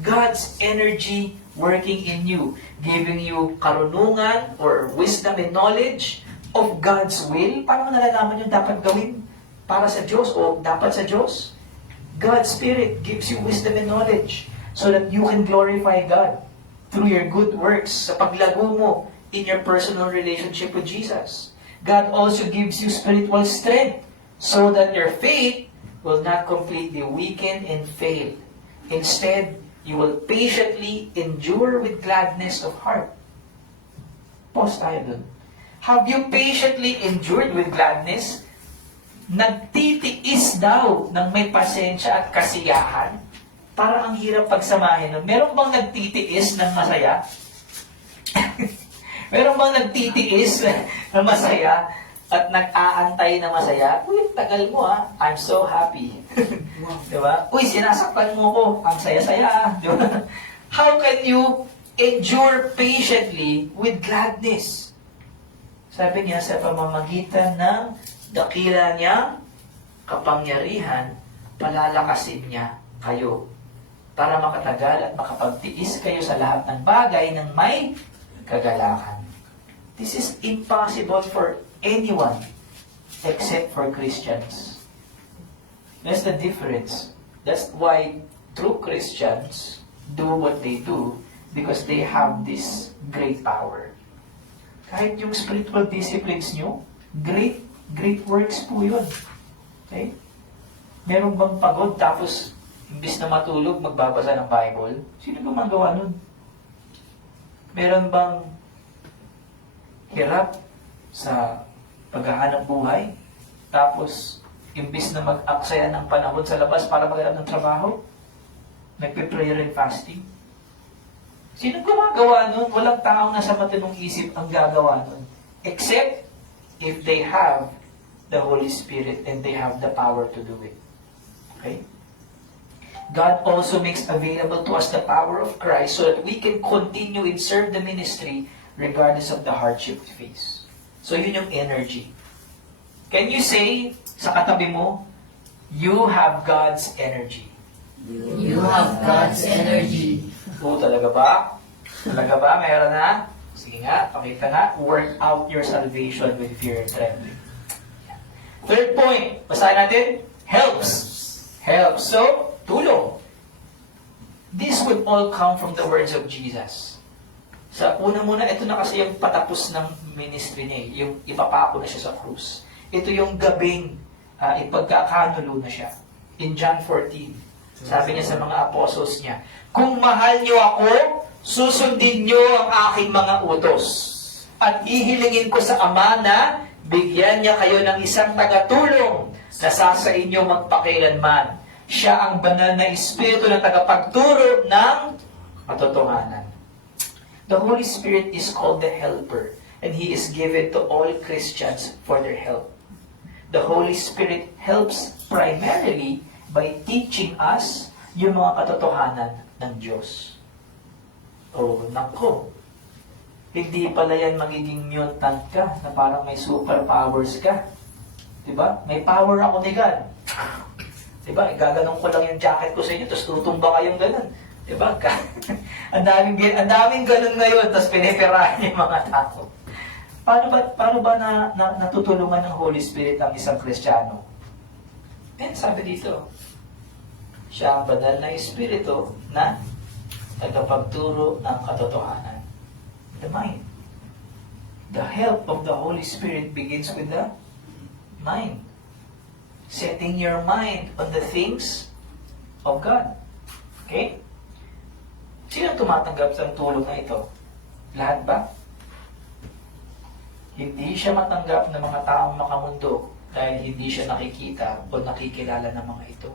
God's energy working in you, giving you karunungan or wisdom and knowledge of God's will. Paano mo nalalaman yung dapat gawin para sa Diyos o dapat sa Diyos? God's Spirit gives you wisdom and knowledge so that you can glorify God through your good works, sa paglago mo in your personal relationship with Jesus. God also gives you spiritual strength so that your faith will not completely weaken and fail. Instead, you will patiently endure with gladness of heart. Pause tayo dun. Have you patiently endured with gladness? Nagtitiis daw ng may pasensya at kasiyahan. Parang ang hirap pagsamahin nun. Meron bang nagtitiis ng masaya? Meron bang nagtitiis ng masaya at nag-aantay na masaya? Uy, tagal mo ha. I'm so happy. Diba? Uy, sinasaktan mo ko. Ang saya-saya. Diba? How can you endure patiently with gladness? Sabi niya, sa pamamagitan ng dakila niya, kapangyarihan, palalakasin niya kayo para makatagal at makapagtiis kayo sa lahat ng bagay ng may kagalakan. This is impossible for anyone except for Christians. That's the difference. That's why true Christians do what they do because they have this great power. Kahit yung spiritual disciplines nyo, great works po yun. Okay? Meron bang pagod tapos imbis na matulog, magbabasa ng Bible? Sino gumagawa nun? Meron bang hirap sa paghahanap buhay? Tapos, imbis na mag-aksaya ng panahon sa labas para maghanap ng trabaho, nagpe-prayer and fasting? Sino gumagawa nun? Walang taong nasa matinong isip ang gagawa nun. Except if they have the Holy Spirit and they have the power to do it. Okay? God also makes available to us the power of Christ so that we can continue and serve the ministry regardless of the hardship we face. So yun yung energy. Can you say sa katabi mo, you have God's energy? You have God's energy. Oo, talaga ba? Talaga ba? Meron na? Sige nga, pakita nga. Work out your salvation with fear and trembling. Third point, basahin natin. Helps. Helps. So, tulong. This would all come from the words of Jesus. Sa una muna, ito na kasi yung patapos ng ministry niya. Yung ipapako na siya sa krus. Ito yung gabing ipagkakanulo na siya. In John 14, sabi niya sa mga apostles niya, kung mahal niyo ako, susundin niyo ang aking mga utos. At ihilingin ko sa Ama na bigyan niya kayo ng isang tagatulong na sa inyo magpakailanman. Siya ang banal na Espiritu na tagapagturo ng katotohanan. The Holy Spirit is called the Helper, and He is given to all Christians for their help. The Holy Spirit helps primarily by teaching us yung mga katotohanan ng Diyos. Oh, nako. Hindi pala yan magiging mutant ka na parang may superpowers ka. Diba? May power ako ni God. Diba? Gaganon ko lang yung jacket ko sa inyo, tapos tutumba kayong ganun. Diba? ang daming ganun ngayon, tapos pinipirahan yung mga tao. Paano ba natutulungan ng Holy Spirit ang isang Kristiyano? Sabi dito, siya ang banal na Espiritu na tagapagturo ng katotohanan. The mind. The help of the Holy Spirit begins with the mind. Setting your mind on the things of God. Okay? Sino tumatanggap sa tulong na ito? Lahat ba? Hindi siya matanggap ng mga taong makamundo dahil hindi siya nakikita o nakikilala ng mga ito.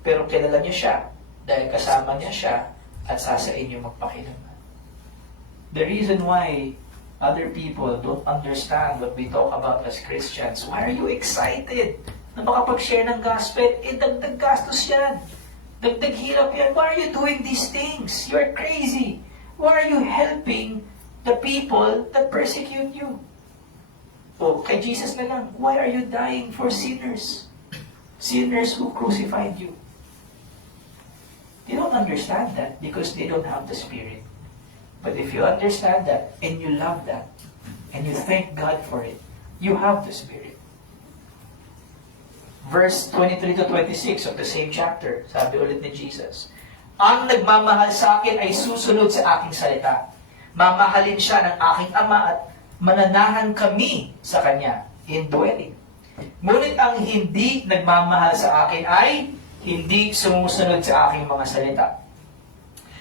Pero kilala niyo siya dahil kasama niya siya at sasain niyo magpakilaman. The reason why other people don't understand what we talk about as Christians, why are you excited na makapag-share ng gospel? Dagdag gastos yan. Dagdag hirap yan. Why are you doing these things? You're crazy. Why are you helping the people that persecute you? O, kay Jesus na lang, why are you dying for sinners? Sinners who crucified you. They don't understand that because they don't have the Spirit. But if you understand that, and you love that, and you thank God for it, you have the Spirit. Verse 23 to 26 of the same chapter, sabi ulit ni Jesus, ang nagmamahal sa akin ay susunod sa aking salita. Mamahalin siya ng aking Ama at mananahan kami sa Kanya, indwelling. Ngunit ang hindi nagmamahal sa akin ay hindi sumusunod sa aking mga salita.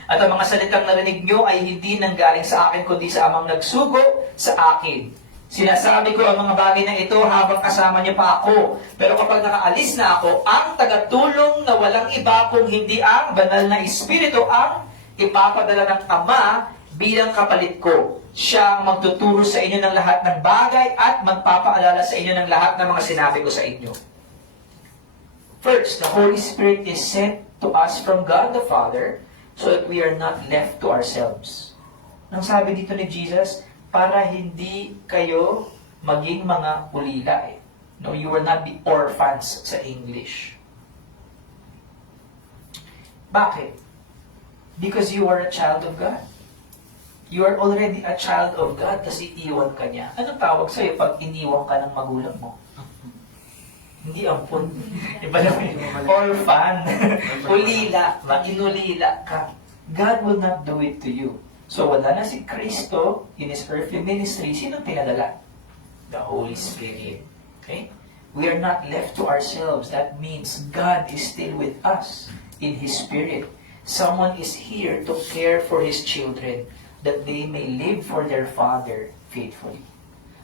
At ang mga salitang narinig nyo ay hindi nanggaling sa akin, kundi sa Amang nagsugo sa akin. Sinasabi ko ang mga bagay na ito habang kasama niyo pa ako. Pero kapag nakaalis na ako, ang tagatulong na walang iba kung hindi ang banal na Espiritu ang ipapadala ng Ama bilang kapalit ko. Siya ang magtuturo sa inyo ng lahat ng bagay at magpapaalala sa inyo ng lahat ng mga sinabi ko sa inyo. First, the Holy Spirit is sent to us from God the Father so that we are not left to ourselves. Nang sabi dito ni Jesus, para hindi kayo maging mga ulila. No, you will not be orphans sa English. Bakit? Because you are a child of God. You are already a child of God, tapos iiwan ka niya. Anong tawag sa'yo pag iniwan ka ng magulang mo? Hindi ampun. Iba naman yun. Orphan. Ulila. Inulila ka. God will not do it to you. So wala na si Kristo in His earthly ministry. Sino pinadala? The Holy Spirit. Okay? We are not left to ourselves. That means God is still with us in His Spirit. Someone is here to care for His children, that they may live for their Father faithfully.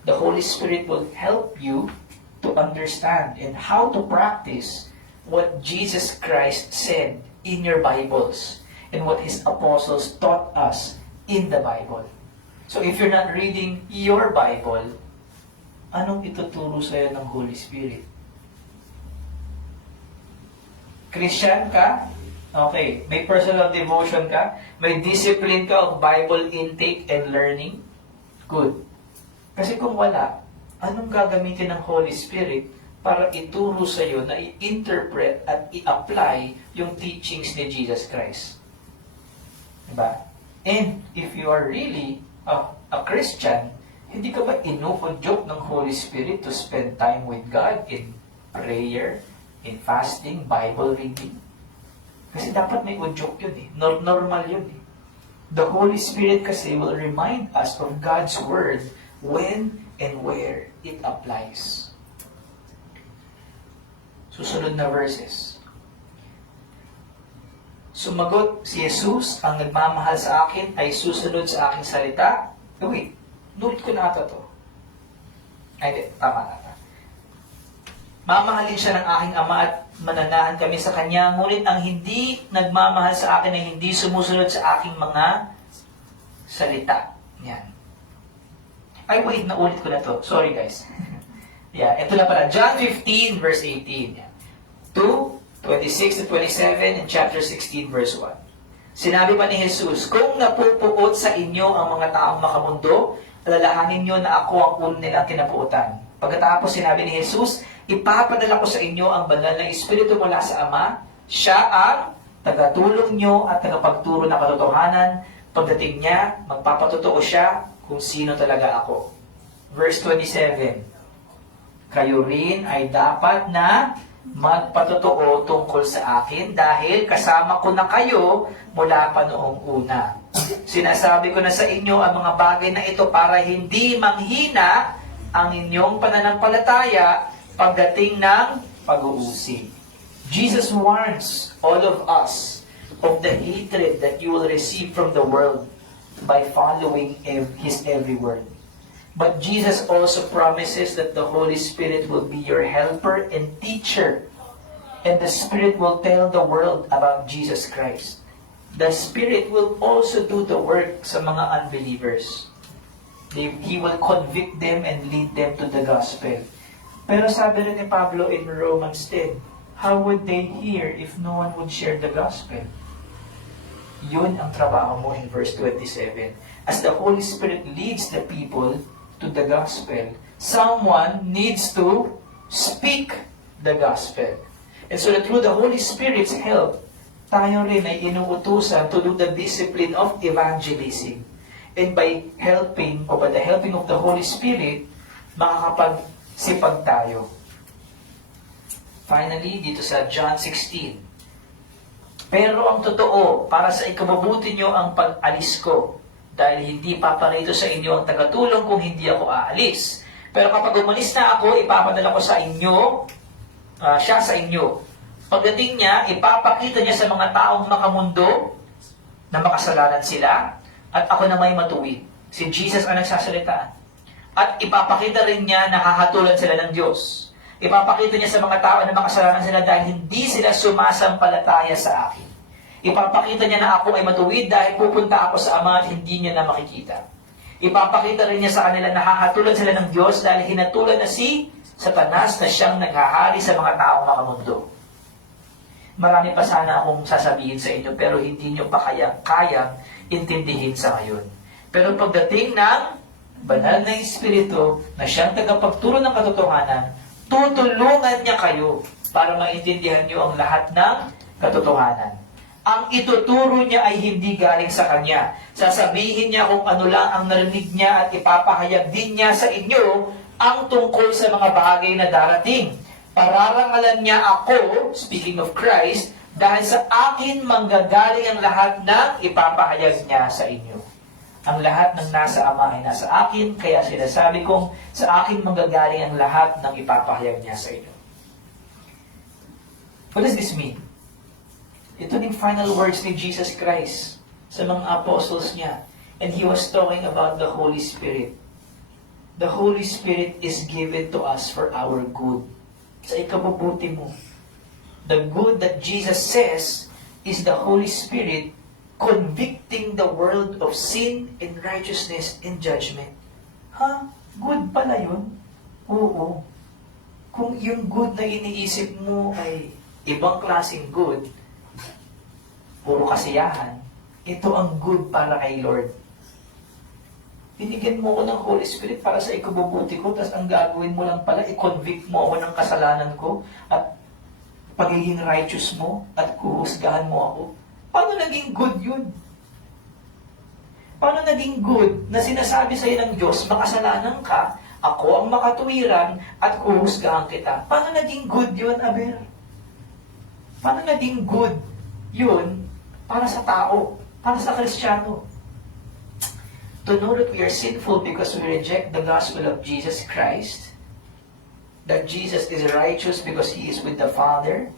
The Holy Spirit will help you to understand and how to practice what Jesus Christ said in your Bibles and what His apostles taught us in the Bible. So if you're not reading your Bible, anong ituturo sa'yo ng Holy Spirit? Christian ka? Okay. May personal devotion ka? May discipline ka of Bible intake and learning? Good. Kasi kung wala, anong gagamitin ng Holy Spirit para ituro sa iyo na i-interpret at i-apply yung teachings ni Jesus Christ? Diba? And if you are really a Christian, hindi ka ba inuudyok ng Holy Spirit to spend time with God in prayer, in fasting, Bible reading? Kasi dapat may udyok yun eh. Normal yun eh. The Holy Spirit kasi will remind us of God's Word when and where it applies. Susunod na verses. Sumagot si Jesus, ang nagmamahal sa akin ay susunod sa aking salita. Wait, note ko na ata to. Ay, di, tama na. Mamahalin siya ng aking ama at mananahan kami sa kanya, ngunit ang hindi nagmamahal sa akin ay hindi sumusunod sa aking mga salita. Yan. Ay, wait, naulit ko na to. Sorry, guys. Yeah, ito na pala. John 15, verse 18. 2, 26 to 27, and chapter 16, verse 1. Sinabi pa ni Jesus, kung napupuot sa inyo ang mga taong makamundo, alalahanin nyo na ako ang unang nilang kinapuutan. Pagkatapos sinabi ni Jesus, ipapadala ko sa inyo ang banal na Espiritu mula sa Ama. Siya ang tagatulong nyo at tagapagturo ng katotohanan. Pagdating niya, magpapatotoo siya kung sino talaga ako. Verse 27, kayo rin ay dapat na magpatotoo tungkol sa akin dahil kasama ko na kayo mula pa noong una. Sinasabi ko na sa inyo ang mga bagay na ito para hindi manghina ang inyong pananampalataya pagdating ng pag-uusig. Jesus warns all of us of the hatred that you will receive from the world by following His every word. But Jesus also promises that the Holy Spirit will be your helper and teacher, and the Spirit will tell the world about Jesus Christ. The Spirit will also do the work sa mga unbelievers. He will convict them and lead them to the gospel. Pero sabi rin ni Pablo in Romans 10, how would they hear if no one would share the gospel? Yun ang trabaho mo in verse 27. As the Holy Spirit leads the people to the gospel, someone needs to speak the gospel. And so that through the Holy Spirit's help, tayo rin ay inuutusan to do the discipline of evangelism. And by the helping of the Holy Spirit, makakapagsipag tayo. Finally, dito sa John 16, pero ang totoo, para sa ikabubuti nyo ang pag-alis ko, dahil hindi paparito sa inyo ang tagatulong kung hindi ako aalis. Pero kapag umalis na ako, ipapadala ko sa inyo, siya sa inyo. Pagdating niya, ipapakita niya sa mga taong makamundo na makasalanan sila, at ako na may matuwid. Si Jesus ang nagsasalita. At ipapakita rin niya na hahatulan sila ng Diyos. Ipapakita niya sa mga tao na makasalanan sila dahil hindi sila sumasampalataya sa akin. Ipapakita niya na ako ay matuwid dahil pupunta ako sa Ama at hindi niya na makikita. Ipapakita rin niya sa kanila na hahatulan sila ng Diyos dahil hinatulan na si Satanas na siyang naghahari sa mga taong makamundo. Marami pa sana akong sasabihin sa inyo pero hindi niyo pa kayang intindihin sa ngayon. Pero pagdating ng banal na Espiritu na siyang tagapagturo ng katotohanan, tutulungan niya kayo para maintindihan niyo ang lahat ng katotohanan. ang ituturo niya ay hindi galing sa kanya. Sasabihin niya kung ano lang ang narinig niya at ipapahayag din niya sa inyo ang tungkol sa mga bagay na darating. Pararangalan niya ako, speaking of Christ, dahil sa akin manggagaling ang lahat ng ipapahayag niya sa inyo. Ang lahat ng nasa Ama ay nasa akin, kaya sinasabi kong sa akin manggagaling ang lahat ng ipapahayag niya sa inyo. What does this mean? Ito yung final words ni Jesus Christ sa mga apostles niya. And He was talking about the Holy Spirit. The Holy Spirit is given to us for our good. Sa ikabubuti mo. The good that Jesus says is the Holy Spirit convicting the world of sin and righteousness and judgment. Ha? Good pala yun? Oo. Kung yung good na iniisip mo ay ibang klaseng good, puro kasiyahan, ito ang good para kay Lord. Binigyan mo ko ng Holy Spirit para sa ikabubuti ko, tapos ang gagawin mo lang pala, i-convict mo ako ng kasalanan ko, at pagiging righteous mo, at kuhusgahan mo ako. Paano naging good yun? Paano naging good na sinasabi sa'yo ng Diyos, makasalanan ka, ako ang makatuwiran, at kuhusgahan kita? Paano naging good yun, Aber? Paano naging good yun para sa tao, para sa Kristiyano? To know that we are sinful because we reject the gospel of Jesus Christ, that Jesus is righteous because He is with the Father,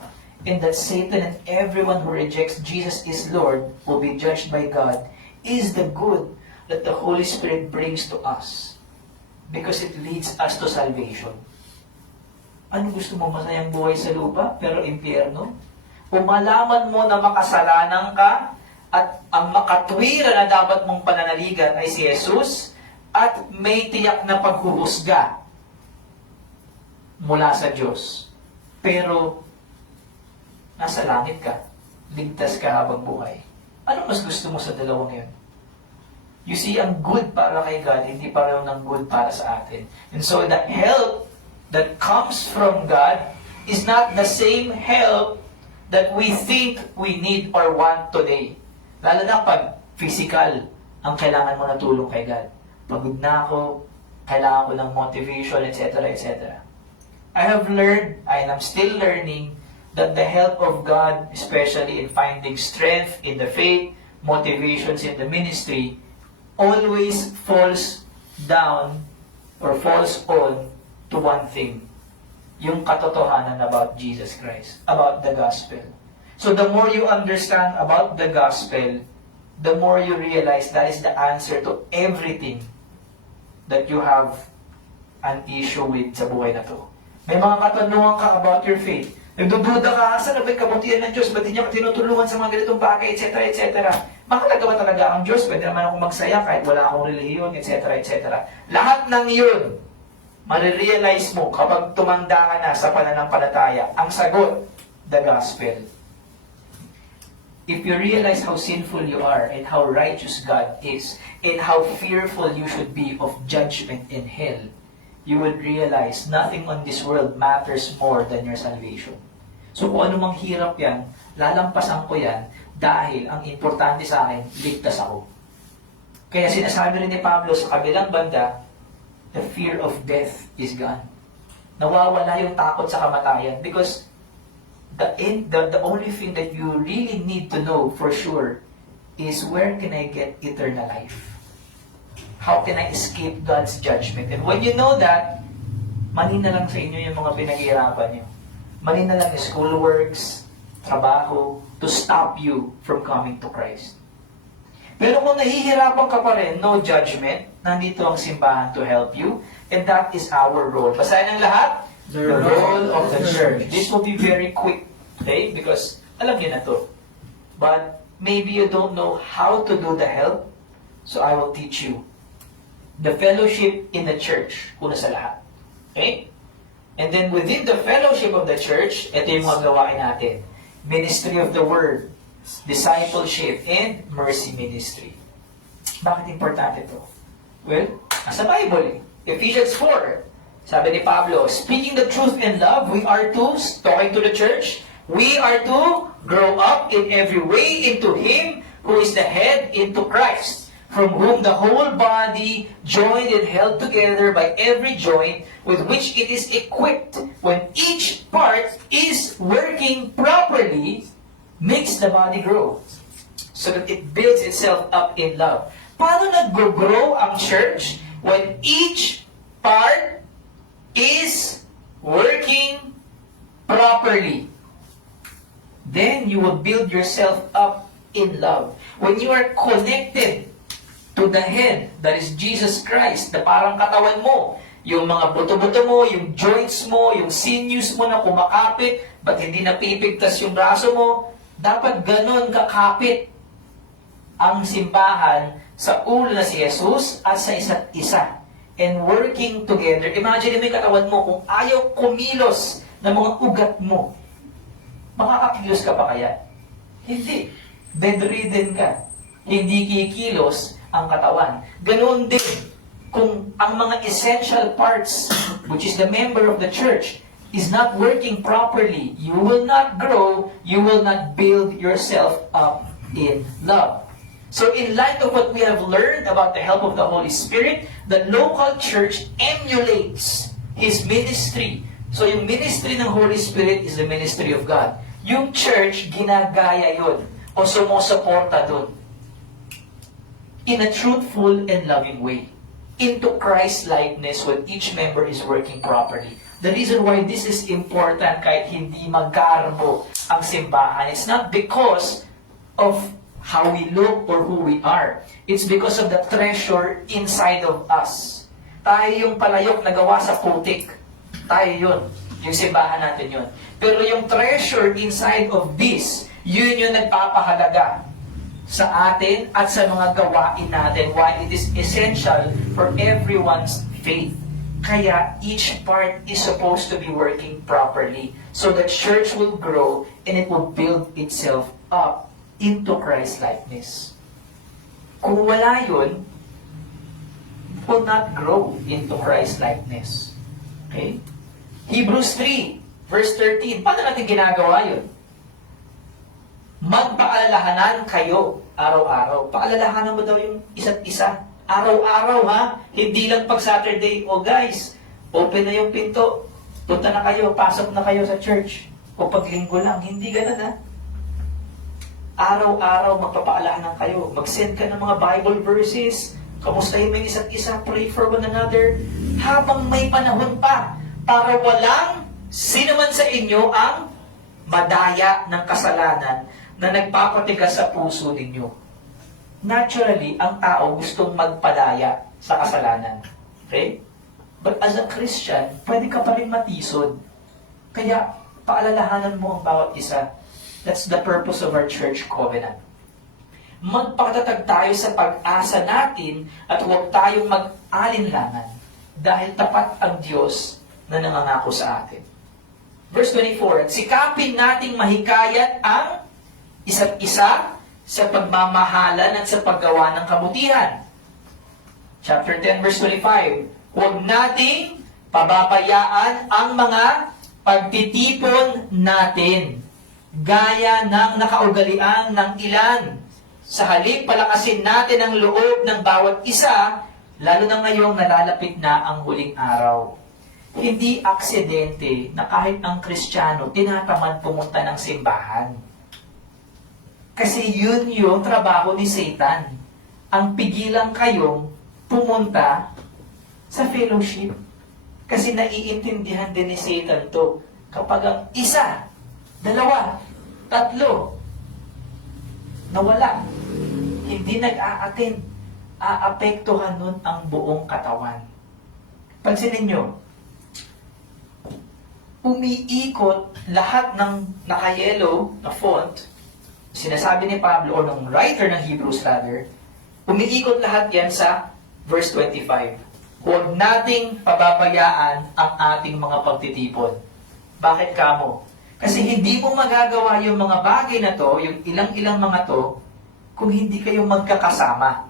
and that Satan and everyone who rejects Jesus is Lord will be judged by God, is the good that the Holy Spirit brings to us because it leads us to salvation. Ano gusto mo, masayang buhay sa lupa pero impyerno? Kung malaman mo na makasalanan ka at ang makatwiran na dapat mong pananaligan ay si Jesus at may tiyak na paghuhusga mula sa Diyos. Pero nasa langit ka, ligtas ka habang buhay. Ano mas gusto mo sa dalawang yun? You see, ang good para kay God, hindi pareho ng good para sa atin. And so the help that comes from God is not the same help that we think we need or want today. Lalo na pag physical ang kailangan mo na tulong kay God. Pagod na ako, kailangan ko ng motivation, etc., etc. I have learned, and I'm still learning, that the help of God, especially in finding strength in the faith, motivations in the ministry, always falls down or falls on to one thing. Yung katotohanan about Jesus Christ, about the gospel. So the more you understand about the gospel, the more you realize that is the answer to everything that you have an issue with sa buhay na to. May mga katanungan ka about your faith. Nagdududa ka, saan na ba'y kabutihan ng Diyos? Ba't di niya tinutulungan sa mga ganitong bagay, etc., etc. Makalaga ba talaga ang Diyos? Pwede naman akong magsaya kahit wala akong relihiyon, etc., etc. Lahat ng yun, marirealize mo kapag tumanda ka na sa pananampalataya. Ang sagot, the gospel. If you realize how sinful you are and how righteous God is and how fearful you should be of judgment in hell, you would realize nothing on this world matters more than your salvation. So kung anumang hirap yan, lalampasan ko yan dahil ang importante sa akin, ligtas ako. Kaya sinasabi rin ni Pablo sa kabilang banda, the fear of death is gone. Nawawala yung takot sa kamatayan because the only thing that you really need to know for sure is where can I get eternal life? How can I escape God's judgment? And when you know that, mali na lang sa inyo yung mga pinaghihirapan nyo. Mali na lang yung schoolworks, trabaho, to stop you from coming to Christ. Pero kung nahihirapan ka pa rin, no judgment, nandito ang simbahan to help you, and that is our role. Basahin ang lahat, the role of the church. This will be very quick, okay? Because alam niyo na to. But maybe you don't know how to do the help, so I will teach you. The fellowship in the church, una sa lahat. Okay? And then within the fellowship of the church, ito yung mga gawain natin. Ministry of the Word, discipleship, and mercy ministry. Bakit importante ito? Well, nasa Bible eh. Ephesians 4, sabi ni Pablo, speaking the truth in love, we are to, talking to the church, we are to grow up in every way into Him who is the head, into Christ, from whom the whole body, joined and held together by every joint with which it is equipped, when each part is working properly, makes the body grow, so that it builds itself up in love. Paano nag-grow ang church? When each part is working properly. Then you will build yourself up in love. When you are connected to the head, that is Jesus Christ, na parang katawan mo, yung mga buto-buto mo, yung joints mo, yung sinews mo na kumakapit, ba't hindi napipigtas yung braso mo, dapat ganon kakapit ang simbahan sa ulo na si Jesus at sa isa't isa. And working together, imagine mo yung katawan mo, kung ayaw kumilos ng mga ugat mo, makakakilos ka pa kaya? Hindi. Bedridden ka. Hindi kikilos ang katawan. Ganoon din, kung ang mga essential parts, which is the member of the church, is not working properly, you will not grow, you will not build yourself up in love. So in light of what we have learned about the help of the Holy Spirit, the local church emulates His ministry. So yung ministry ng Holy Spirit is the ministry of God. Yung church, ginagaya yun o sumusuporta dun in a truthful and loving way into Christ-likeness when each member is working properly. The reason why this is important kahit hindi magkarbo ang simbahan, it's not because of how we look or who we are. It's because of the treasure inside of us. Tayo yung palayok na gawa sa putik. Tayo yun. Yung simbahan natin yun. Pero yung treasure inside of this, yun yung nagpapahalaga sa atin at sa mga gawain natin, why it is essential for everyone's faith. Kaya each part is supposed to be working properly so the church will grow and it will build itself up into Christ-likeness. Kung wala yun, it will not grow into Christ-likeness. Okay? Hebrews 3, verse 13. Paano natin ginagawa yun? Magpaalalahanan kayo araw-araw. Paalalahanan mo daw yung isa't isa. Araw-araw, ha? Hindi lang pag Saturday, guys, open na yung pinto. Punta na kayo, pasok na kayo sa church. O pag linggo lang, hindi ganun, ha? Araw-araw magpapaalahanan kayo. Mag-send ka ng mga Bible verses. Kamustahin mo yung isa't isa. Pray for one another. Habang may panahon pa, para walang sino man sa inyo ang madaya ng kasalanan na nagpapatigas sa puso ninyo. Naturally, ang tao gustong magpadaya sa kasalanan. Okay? But as a Christian, pwede ka pa rin matisod. Kaya, paalalahanan mo ang bawat isa. That's the purpose of our church covenant. Magpakatatag tayo sa pag-asa natin at huwag tayong mag-alinlangan dahil tapat ang Diyos na nangangako sa atin. Verse 24, at sikapin nating mahikayat ang isa't isa sa pagmamahalan at sa paggawa ng kabutihan. Chapter 10, verse 25, huwag nating pababayaan ang mga pagtitipon natin, gaya ng nakaugalian ng ilan. Sa halip, palakasin natin ang loob ng bawat isa, lalo na ngayong nalalapit na ang huling araw. Hindi aksidente na kahit ang Kristiyano tinatamad pumunta ng simbahan. Kasi yun yung trabaho ni Satan. Ang pigilan kayong pumunta sa fellowship. Kasi naiintindihan din ni Satan to. Kapag ang isa, dalawa, tatlo, nawala, hindi nag-a-attend, aapektuhan nun ang buong katawan. Pansinin nyo, umiikot lahat ng naka-yellow na font, sinasabi ni Pablo, o ng writer ng Hebrews rather, umiikot lahat yan sa verse 25. Huwag nating pababayaan ang ating mga pagtitipon. Bakit kamo? Kasi hindi mo magagawa yung mga bagay na to, yung ilang-ilang mga to, kung hindi kayo magkakasama.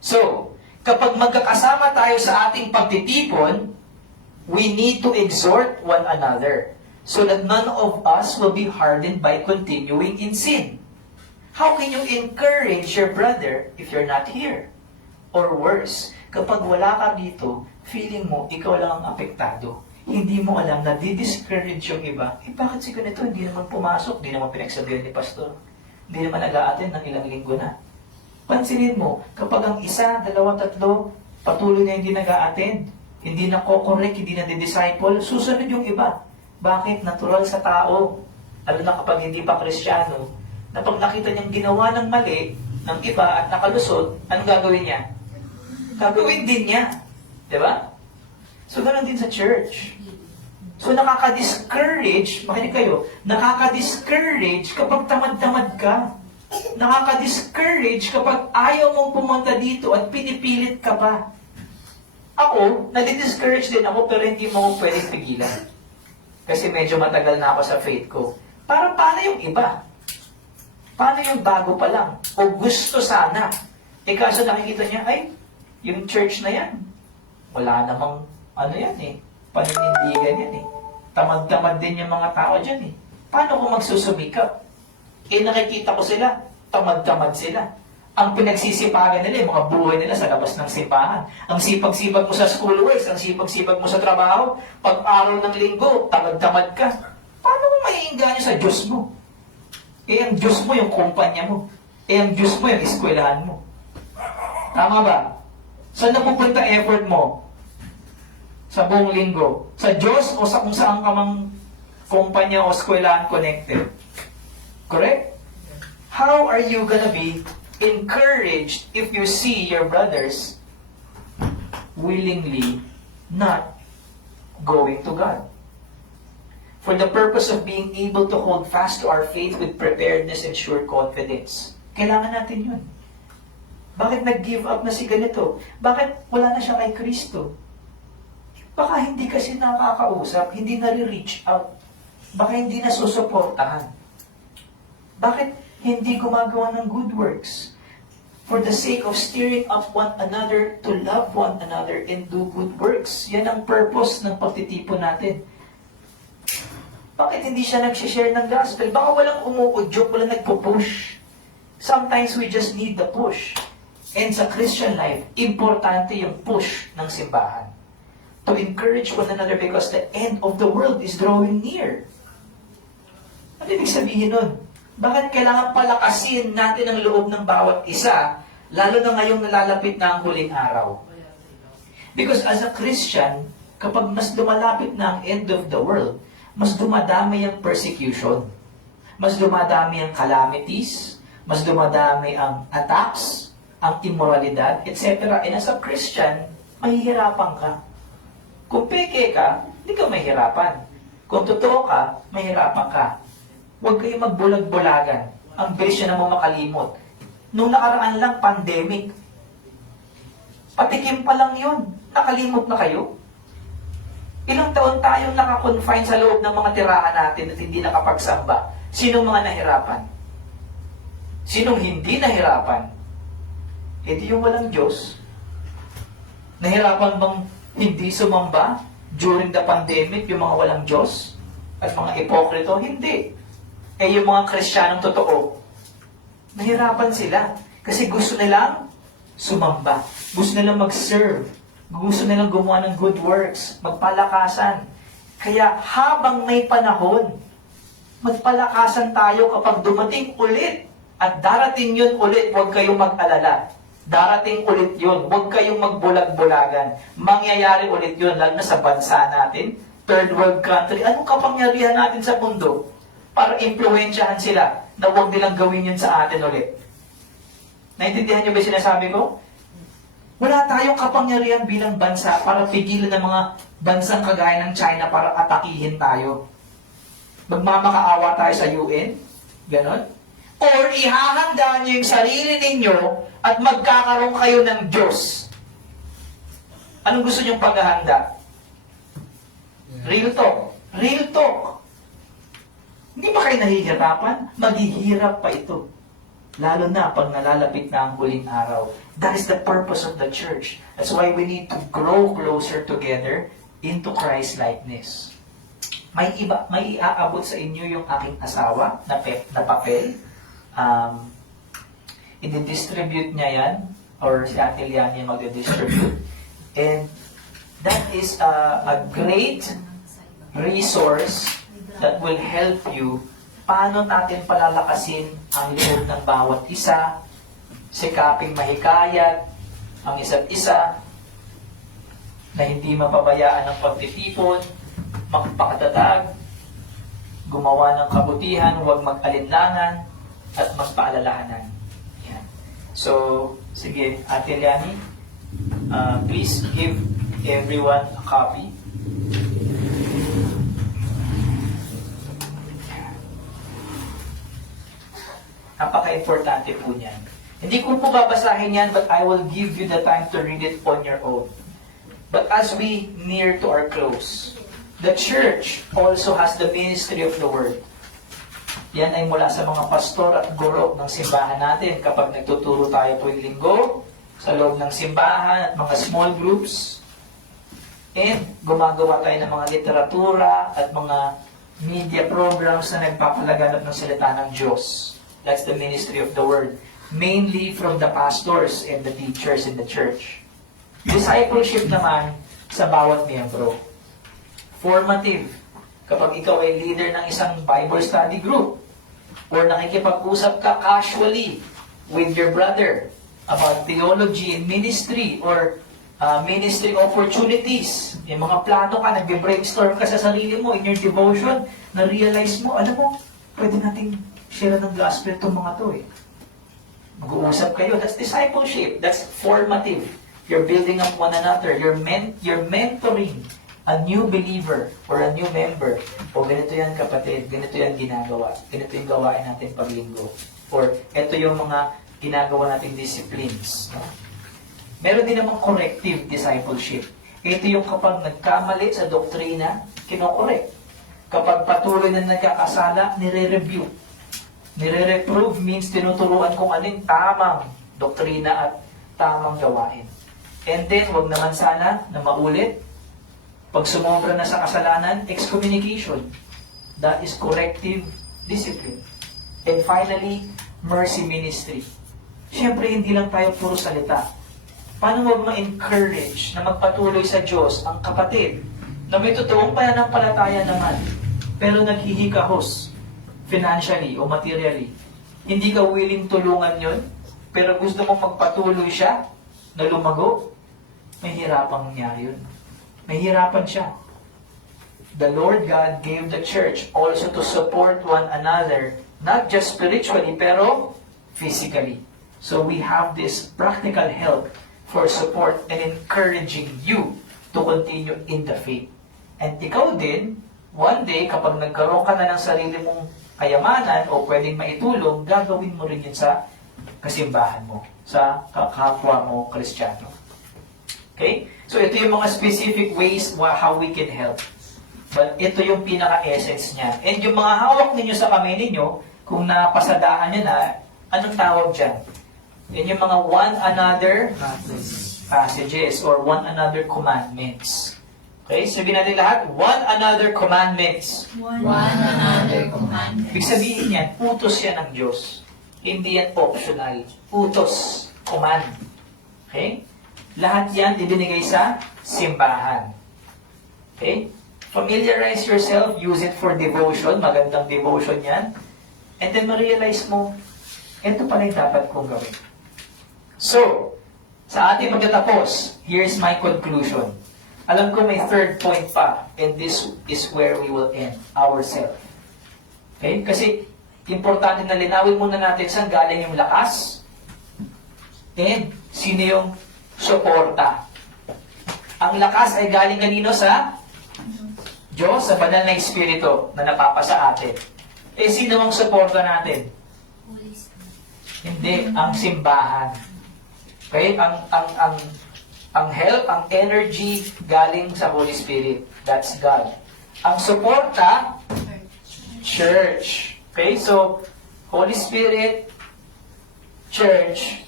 So, kapag magkakasama tayo sa ating pagtitipon, we need to exhort one another. so that none of us will be hardened by continuing in sin. How can you encourage your brother if you're not here? Or worse, kapag wala ka dito, feeling mo ikaw lang ang apektado. Hindi mo alam na di-discourage yung iba. Bakit si ganito? Hindi naman pumasok, hindi naman pinagsabihan ni pastor. Hindi naman nag-a-attend ng ilang linggo na. Pansinin mo, kapag ang isa, dalawa, tatlo, patuloy na hindi nag-a-attend, hindi na ko-correct, hindi na di-disciple, susunod yung iba. Bakit? Natural sa tao. Lalo na kapag hindi pa Kristiyano, na pag nakita niyang ginawa ng mali ng iba at nakalusot, anong gagawin niya? Gagawin din niya. Diba? So, ganoon din sa church. So, nakaka-discourage, makinig kayo, nakaka-discourage kapag tamad-tamad ka. Nakaka-discourage kapag ayaw mong pumunta dito at pinipilit ka pa. Ako, nadi-discourage din ako pero hindi mo ako pwedeng pigilan. Kasi medyo matagal na ako sa faith ko. Para paano yung iba? Paano yung bago pa lang? O gusto sana? Kaso nakikita niya, ay, yung church na yan, wala namang, paninindigan yan eh. Tamad-tamad din yung mga tao dyan eh. Paano kung magsusumikap? Nakikita ko sila, tamad-tamad sila. Ang pinagsisipagan nila, yung mga buhay nila sa labas ng simbahan. Ang sipag-sipag mo sa schoolworks, ang sipag-sipag mo sa trabaho, pag-araw ng linggo, tamad-tamad ka. Paano kung maiinganyo sa Diyos mo? Ang Diyos mo yung kumpanya mo. Ang Diyos mo yung eskwelahan mo. Tama ba? Saan napupunta effort mo? Sa buong linggo? Sa Diyos o sa kung saan ka mang kumpanya o eskwelahan connected? Correct? How are you gonna be encouraged if you see your brothers willingly not going to God? For the purpose of being able to hold fast to our faith with preparedness and sure confidence. Kailangan natin yun. Bakit nag-give up na si ganito? Bakit wala na siya kay Kristo? Baka hindi kasi nakakausap, hindi na-reach out. Baka hindi na susuportahan. Bakit hindi gumagawa ng good works? For the sake of stirring up one another to love one another and do good works. Yan ang purpose ng pagtitipon natin. Bakit hindi siya nag-share ng gospel? Baka walang umuudyok, walang nagpo-push. Sometimes we just need the push. And sa Christian life, importante yung push ng simbahan. To encourage one another because the end of the world is drawing near. Ano ibig sabihin nun? Bakit kailangan palakasin natin ang loob ng bawat isa, lalo na ngayong nalalapit na ang huling araw? Because as a Christian, kapag mas lumalapit na ang end of the world, mas dumadami ang persecution, mas dumadami ang calamities, mas dumadami ang attacks, ang immoralidad, etc. And as a Christian, mahihirapan ka. Kung peke ka, hindi ka mahihirapan. Kung totoo ka, mahihirapan ka. Huwag kayong magbulag-bulagan. Ang bilis siya naman makalimot. Nung nakaraan lang, pandemic. Patikim pa lang yun. Nakalimot na kayo. Ilang taon tayong nakakonfine sa loob ng mga tirahan natin at hindi nakapagsamba. Sinong mga nahirapan? Sinong hindi nahirapan? Hindi yung walang Diyos. Nahirapan bang hindi sumamba during the pandemic yung mga walang Diyos? At mga ipokrito? Hindi. Yung mga Kristiyanong totoo, nahirapan sila. Kasi gusto nilang sumamba. Gusto nilang mag-serve. Gusto nilang gumawa ng good works. Magpalakasan. Kaya habang may panahon, magpalakasan tayo kapag dumating ulit. At darating yun ulit, huwag kayong mag-alala. Darating ulit yun. Huwag kayong magbulag-bulagan. Mangyayari ulit yun, lalo na sa bansa natin. Third world country. Anong kapangyarihan natin sa mundo? Para impluwensyahan sila na huwag nilang gawin yun sa atin ulit. Naintindihan niyo ba yung sinasabi ko? Wala tayong kapangyarihan bilang bansa para pigilan ng mga bansang kagaya ng China para atakihin tayo. Magmamakaawa tayo sa UN? Ganon? Or ihahanda niyo yung sarili ninyo at magkakaroon kayo ng Diyos. Anong gusto niyong paghahanda? Real talk. Real talk. Hindi ba kayo nahihirapan? Maghihirap pa ito. Lalo na pag nalalapit na ang huling araw. That is the purpose of the church. That's why we need to grow closer together into Christ-likeness. may iaabot sa inyo yung aking asawa na papel. I-distribute niya yan, or si Ate Liani yung mag-distribute. And that is a great resource that will help you paano natin palalakasin ang loob ng bawat isa, sikaping mahikayat ang isa't isa, na hindi mapabayaan ng pagtitipon, magpakatatag, gumawa ng kabutihan, huwag mag-alinlangan, at magpaalalahanan. Yan. So, sige, Ate Liani, please give everyone a copy. Napaka-importante po niyan. Hindi ko po babasahin yan, but I will give you the time to read it on your own. But as we near to our close, the church also has the ministry of the word. Yan ay mula sa mga pastor at guro ng simbahan natin kapag nagtuturo tayo tuwing linggo sa loob ng simbahan at mga small groups. And gumagawa tayo ng mga literatura at mga media programs na nagpapalaganap ng salita ng Diyos. That's the ministry of the word. Mainly from the pastors and the teachers in the church. Discipleship naman sa bawat miyembro. Formative. Kapag ikaw ay leader ng isang Bible study group, or nakikipag-usap ka casually with your brother about theology and ministry, or ministry opportunities, yung mga plano ka, nag-brainstorm ka sa sarili mo in your devotion, na-realize mo, alam mo, pwede nating share ng gospel itong mga to eh. Mag-uusap kayo. That's discipleship. That's formative. You're building up one another. You're mentoring a new believer or a new member. O ganito yan kapatid, ganito yan ginagawa. Ganito yung gawain natin paglinggo. Or ito yung mga ginagawa nating disciplines. No? Meron din namang corrective discipleship. Ito yung kapag nagkamali sa doktrina, kinokorek. Kapag patuloy na nagkakasala, nire-review. Nire-reprove means tinuturuan kung ano yung tamang doktrina at tamang gawain. And then, wag naman sana na maulit. Pag sumobra na sa kasalanan, excommunication. That is corrective discipline. And finally, mercy ministry. Siyempre, hindi lang tayo puro salita. Paano wag ma-encourage na magpatuloy sa Diyos ang kapatid na may totoong pananampalataya naman, pero naghihikahos financially o materially. Hindi ka willing tulungan yon, pero gusto mong magpatuloy siya na lumago, may hirapang nangyari yun. May hirapan siya. The Lord God gave the church also to support one another, not just spiritually, pero physically. So we have this practical help for support and encouraging you to continue in the faith. And ikaw din, one day, kapag nagkaroon ka na ng sarili mong kayamanan o pwedeng maitulong, gagawin mo rin yun sa kasimbahan mo, sa kapwa mo Kristiyano. Okay? So ito yung mga specific ways how we can help. But ito yung pinaka-essence niya. And yung mga hawak ninyo sa kamay ninyo, kung napasadahan nyo na, anong tawag dyan? Yan yung mga one another passages or one another commandments. Okay? Sabihin natin lahat, one another commandments. One another commandments. Ibig sabihin yan, utos yan ng Diyos. Hindi yan optional. Utos. Command. Okay? Lahat yan ibinigay sa simbahan. Okay? Familiarize yourself, use it for devotion. Magandang devotion yan. And then ma-realize mo, ito pala yung dapat kong gawin. So, sa ating magtatapos, here's my conclusion. Alam ko may third point pa, and this is where we will end ourselves. Okay? Kasi, importante na linawin muna natin saan galing yung lakas, and sino yung suporta. Ang lakas ay galing kanino sa Diyos, sa banal na Espiritu na napapasa atin. Eh, sino ang suporta natin? Hindi, ang simbahan. Okay? Ang help, ang energy galing sa Holy Spirit. That's God. Ang suporta, church. Okay? So, Holy Spirit, church,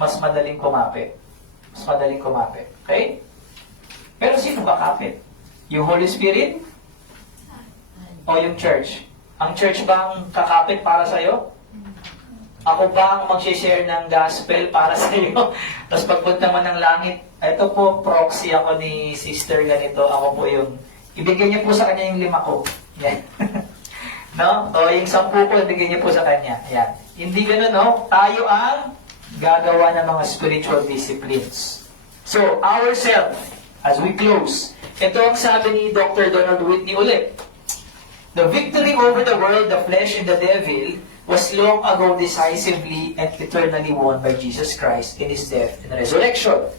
mas madaling kumapit. Mas madaling kumapit. Okay? Pero sino ba kapit? Yung Holy Spirit? O yung church? Ang church ba ang kakapit para sa'yo? Ako ba ang mag-share ng gospel para sa'yo? Tapos pagpunta mo ng langit, ito po, proxy ako ni sister ganito. Ako po yung, ibigay niyo po sa kanya yung 5 ko. Yan. No? O yung 10 ko, ibigay niyo po sa kanya. Yan. Hindi gano'n, no? Tayo ang gagawa ng mga spiritual disciplines. So, ourselves, as we close, ito ang sabi ni Dr. Donald Whitney ulit. The victory over the world, the flesh, and the devil was long ago decisively and eternally won by Jesus Christ in His death and resurrection.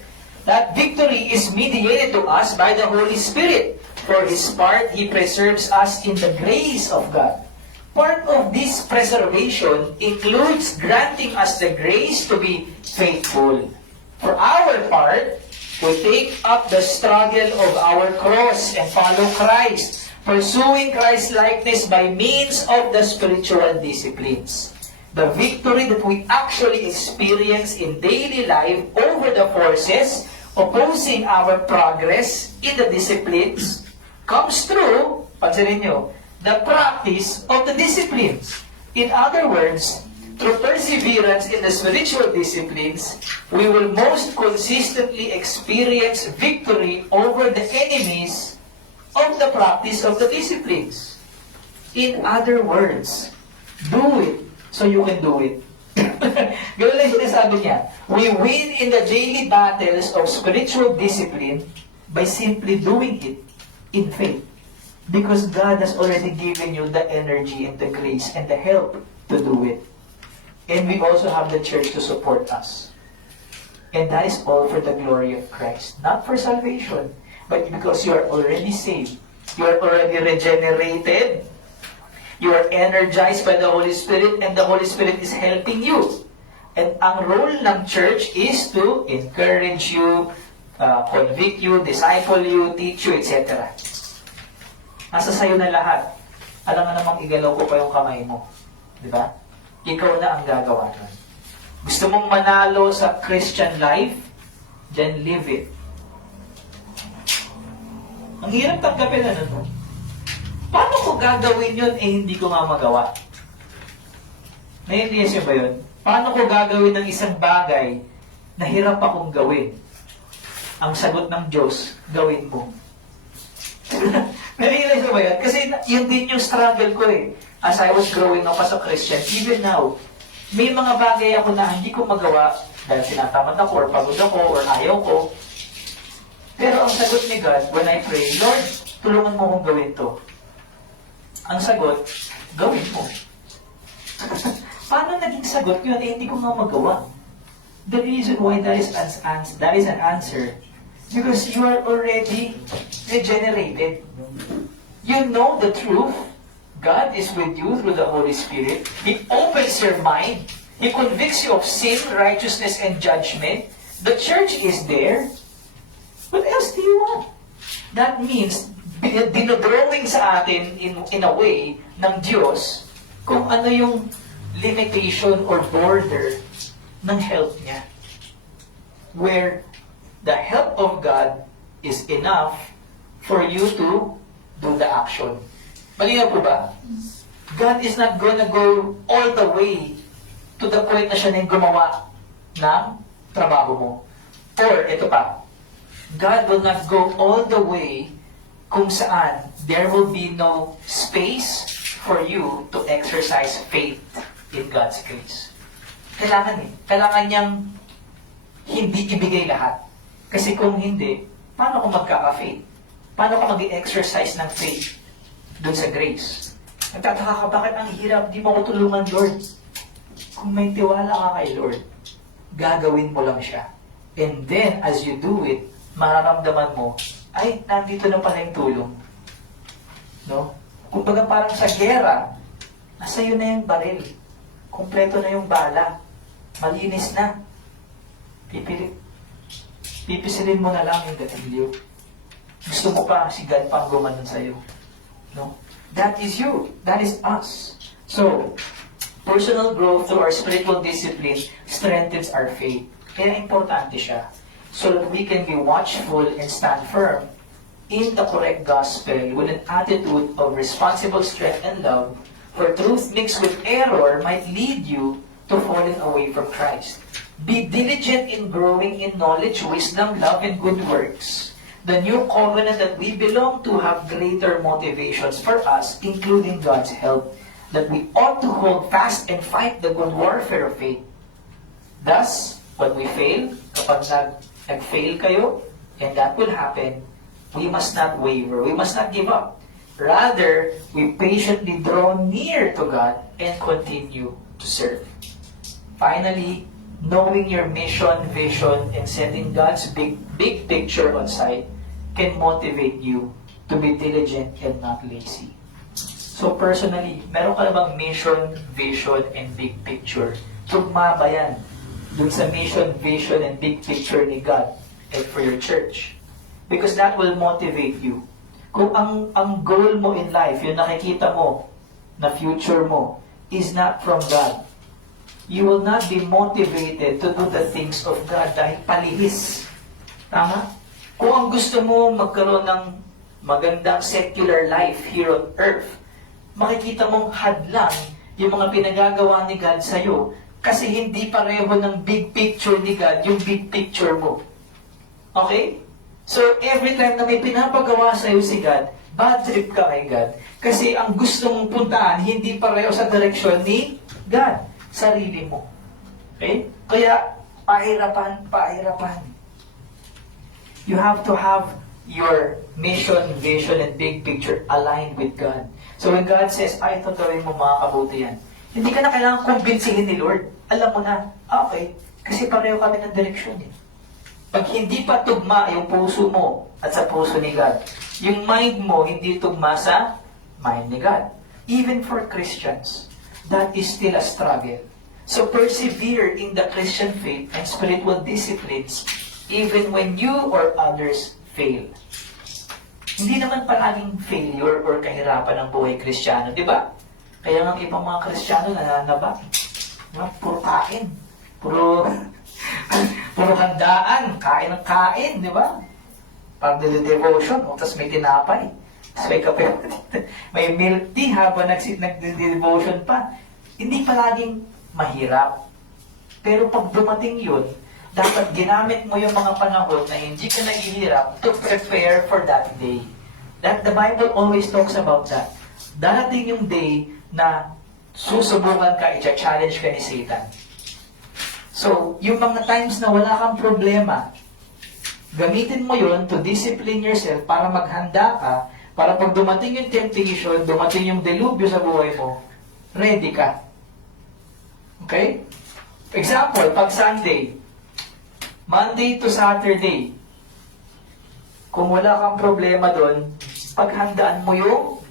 That victory is mediated to us by the Holy Spirit. For His part, He preserves us in the grace of God. Part of this preservation includes granting us the grace to be faithful. For our part, we take up the struggle of our cross and follow Christ, pursuing Christ's likeness by means of the spiritual disciplines. The victory that we actually experience in daily life over the forces opposing our progress in the disciplines comes through, pansinin nyo, the practice of the disciplines. In other words, through perseverance in the spiritual disciplines, we will most consistently experience victory over the enemies of the practice of the disciplines. In other words, do it so you can do it. Ganun lang sinasabi niya. We win in the daily battles of spiritual discipline by simply doing it in faith. Because God has already given you the energy and the grace and the help to do it. And we also have the church to support us. And that is all for the glory of Christ. Not for salvation, but because you are already saved. You are already regenerated. You are energized by the Holy Spirit, and the Holy Spirit is helping you. And ang role ng church is to encourage you, convict you, disciple you, teach you, etc. Nasa sayo na lahat. Alam mo namang igalaw ko pa yung kamay mo. Di ba? Ikaw na ang gagawa nun. Gusto mong manalo sa Christian life? Then live it. Ang hirap tanggapin na nun. Paano ko gagawin yun hindi ko nga magawa? Naiintindihan niyo ba yun? Paano ko gagawin ng isang bagay na hirap akong gawin? Ang sagot ng Diyos, gawin mo. Naiintindihan niyo ba yun? Kasi yun din yung struggle ko eh. As I was growing up as a Christian, even now, may mga bagay ako na hindi ko magawa dahil tinatamad ako or pagod ako or ayaw ko. Pero ang sagot ni God, when I pray, Lord, tulungan mo akong gawin to. Ang sagot, gawin mo. Paano naging sagot yun? Hindi ko nga magawa. The reason why that is an answer, because you are already regenerated. You know the truth. God is with you through the Holy Spirit. He opens your mind. He convicts you of sin, righteousness, and judgment. The church is there. What else do you want? That means, dinodrawing sa atin in a way ng Diyos kung ano yung limitation or border ng help niya. Where the help of God is enough for you to do the action. Malinaw po ba? God is not gonna go all the way to the point na siya na yung gumawa ng trabaho mo. Or, ito pa, God will not go all the way kung saan there will be no space for you to exercise faith in God's grace. Kailangan niyang hindi ibigay lahat. Kasi kung hindi, paano kung magkaka-faith? Paano ka mag-exercise ng faith doon sa grace? Nagtataka ka, bakit ang hirap? Di mo ko tulungan, Lord. Kung may tiwala ka kay Lord, gagawin mo lang siya. And then, as you do it, mararamdaman mo, ay, nandito na pala yung tulong. No? Kung baga parang sa gera, nasa iyo na yung baril. Kompleto na yung bala. Malinis na. Pipisilin mo na lang yung gatilyo. Gusto mo pa si God pang gumanon sa'yo. No? That is you. That is us. So, personal growth through our spiritual discipline strengthens our faith. Kaya importante siya. So that we can be watchful and stand firm in the correct gospel with an attitude of responsible strength and love, for truth mixed with error might lead you to falling away from Christ. Be diligent in growing in knowledge, wisdom, love, and good works. The new covenant that we belong to have greater motivations for us, including God's help, that we ought to hold fast and fight the good warfare of faith. Thus, when we fail, kapag nag-fail kayo, and that will happen, we must not waver, we must not give up. Rather, we patiently draw near to God and continue to serve. Finally, knowing your mission, vision, and setting God's big picture on sight can motivate you to be diligent and not lazy. So personally, meron ka na bang mission, vision, and big picture? Tugma ba yan dun sa mission, vision, and big picture ni God and for your church? Because that will motivate you. Kung ang goal mo in life, yung nakikita mo na future mo, is not from God, you will not be motivated to do the things of God dahil palihis. Tama? Kung ang gusto mo magkaroon ng magandang secular life here on earth, makikita mong hadlang yung mga pinagagawa ni God sa'yo kasi hindi pareho ng big picture ni God yung big picture mo. Okay? So, every time na may pinapagawa sa'yo si God, bad trip ka kay God. Kasi ang gusto mong puntaan, hindi pareho sa direksyon ni God. Sarili mo. Okay? Kaya, pahirapan. You have to have your mission, vision, and big picture aligned with God. So when God says, ay, ito gawin mo mga kabuti yan, hindi ka na kailangan kumbinsihin ni Lord. Alam mo na, okay, kasi pareho kami ng direksyon eh. Pag hindi pa tugma yung puso mo at sa puso ni God, yung mind mo hindi tugma sa mind ni God. Even for Christians, that is still a struggle. So persevere in the Christian faith and spiritual disciplines even when you or others fail. Hindi naman palaging failure or kahirapan ng buhay Kristiyano, di ba? Kaya ng ibang mga Kristiyano nananaba. Puro kain. Puro handaan. Kain ng kain, di ba? Pag devotion, tapos may tinapay. Tapos may kape. May milk tea habang nag-devotion pa. Hindi palaging mahirap. Pero pag dumating yun, dapat ginamit mo yung mga panahon na hindi ka naghihirap to prepare for that day. That the Bible always talks about that. Darating yung day na susubukan ka, i-challenge ka ni Satan. So, yung mga times na wala kang problema, gamitin mo yun to discipline yourself para maghanda ka, para pag dumating yung temptation, dumating yung delubyo sa buhay mo, ready ka. Okay? Example, pag Sunday, Monday to Saturday, kung wala kang problema doon, paghandaan mo yung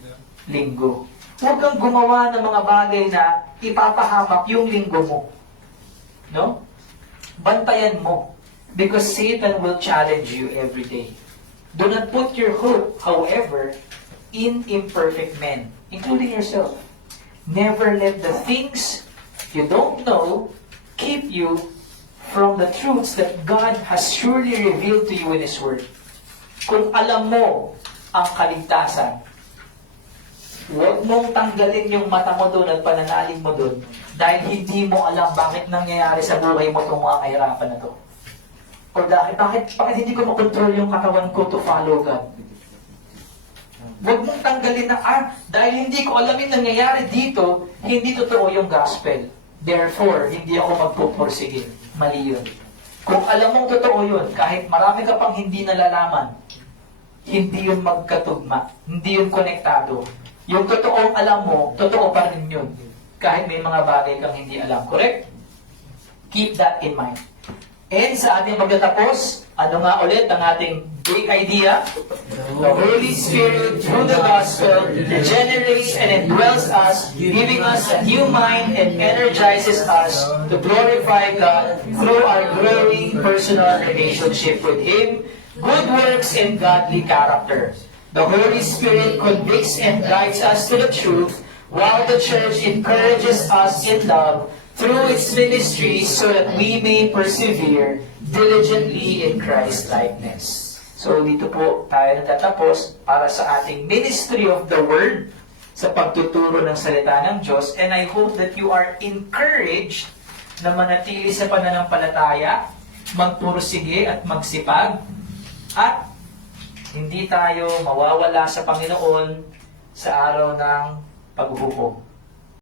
linggo. Huwag kang gumawa ng mga bagay na ipapahamak yung linggo mo. No? Bantayan mo. Because Satan will challenge you every day. Do not put your hope, however, in imperfect men, including yourself. Never let the things you don't know keep you from the truths that God has surely revealed to you in His Word. Kung alam mo ang kaligtasan, huwag mong tanggalin yung mata mo doon at pananalig mo doon dahil hindi mo alam bakit nangyayari sa buhay mo itong mga kahirapan na to. Or dahil, bakit hindi ko makontrol yung katawan ko to follow God. Huwag mong tanggalin na, dahil hindi ko alam yung nangyayari dito, hindi totoo yung gospel. Therefore, hindi ako magpupursige. Mali yun. Kung alam mong totoo yun, kahit marami ka pang hindi nalalaman, hindi yun magkatugma, hindi yun konektado. Yung totoong alam mo, totoo pa rin yun. Kahit may mga bagay kang hindi alam. Correct? Keep that in mind. And sa ating magtatapos, ano nga ulit ang ating big idea? The Holy Spirit, through the gospel, regenerates and indwells us, giving us a new mind and energizes us to glorify God through our growing personal relationship with Him, good works, and godly character. The Holy Spirit convicts and guides us to the truth, while the Church encourages us in love through its ministry so that we may persevere diligently in Christ's likeness. So dito po tayo natatapos para sa ating Ministry of the Word sa pagtuturo ng salita ng Diyos. And I hope that you are encouraged na manatili sa pananampalataya, magpursige at magsipag, at hindi tayo mawawala sa Panginoon sa araw ng paghuhukom.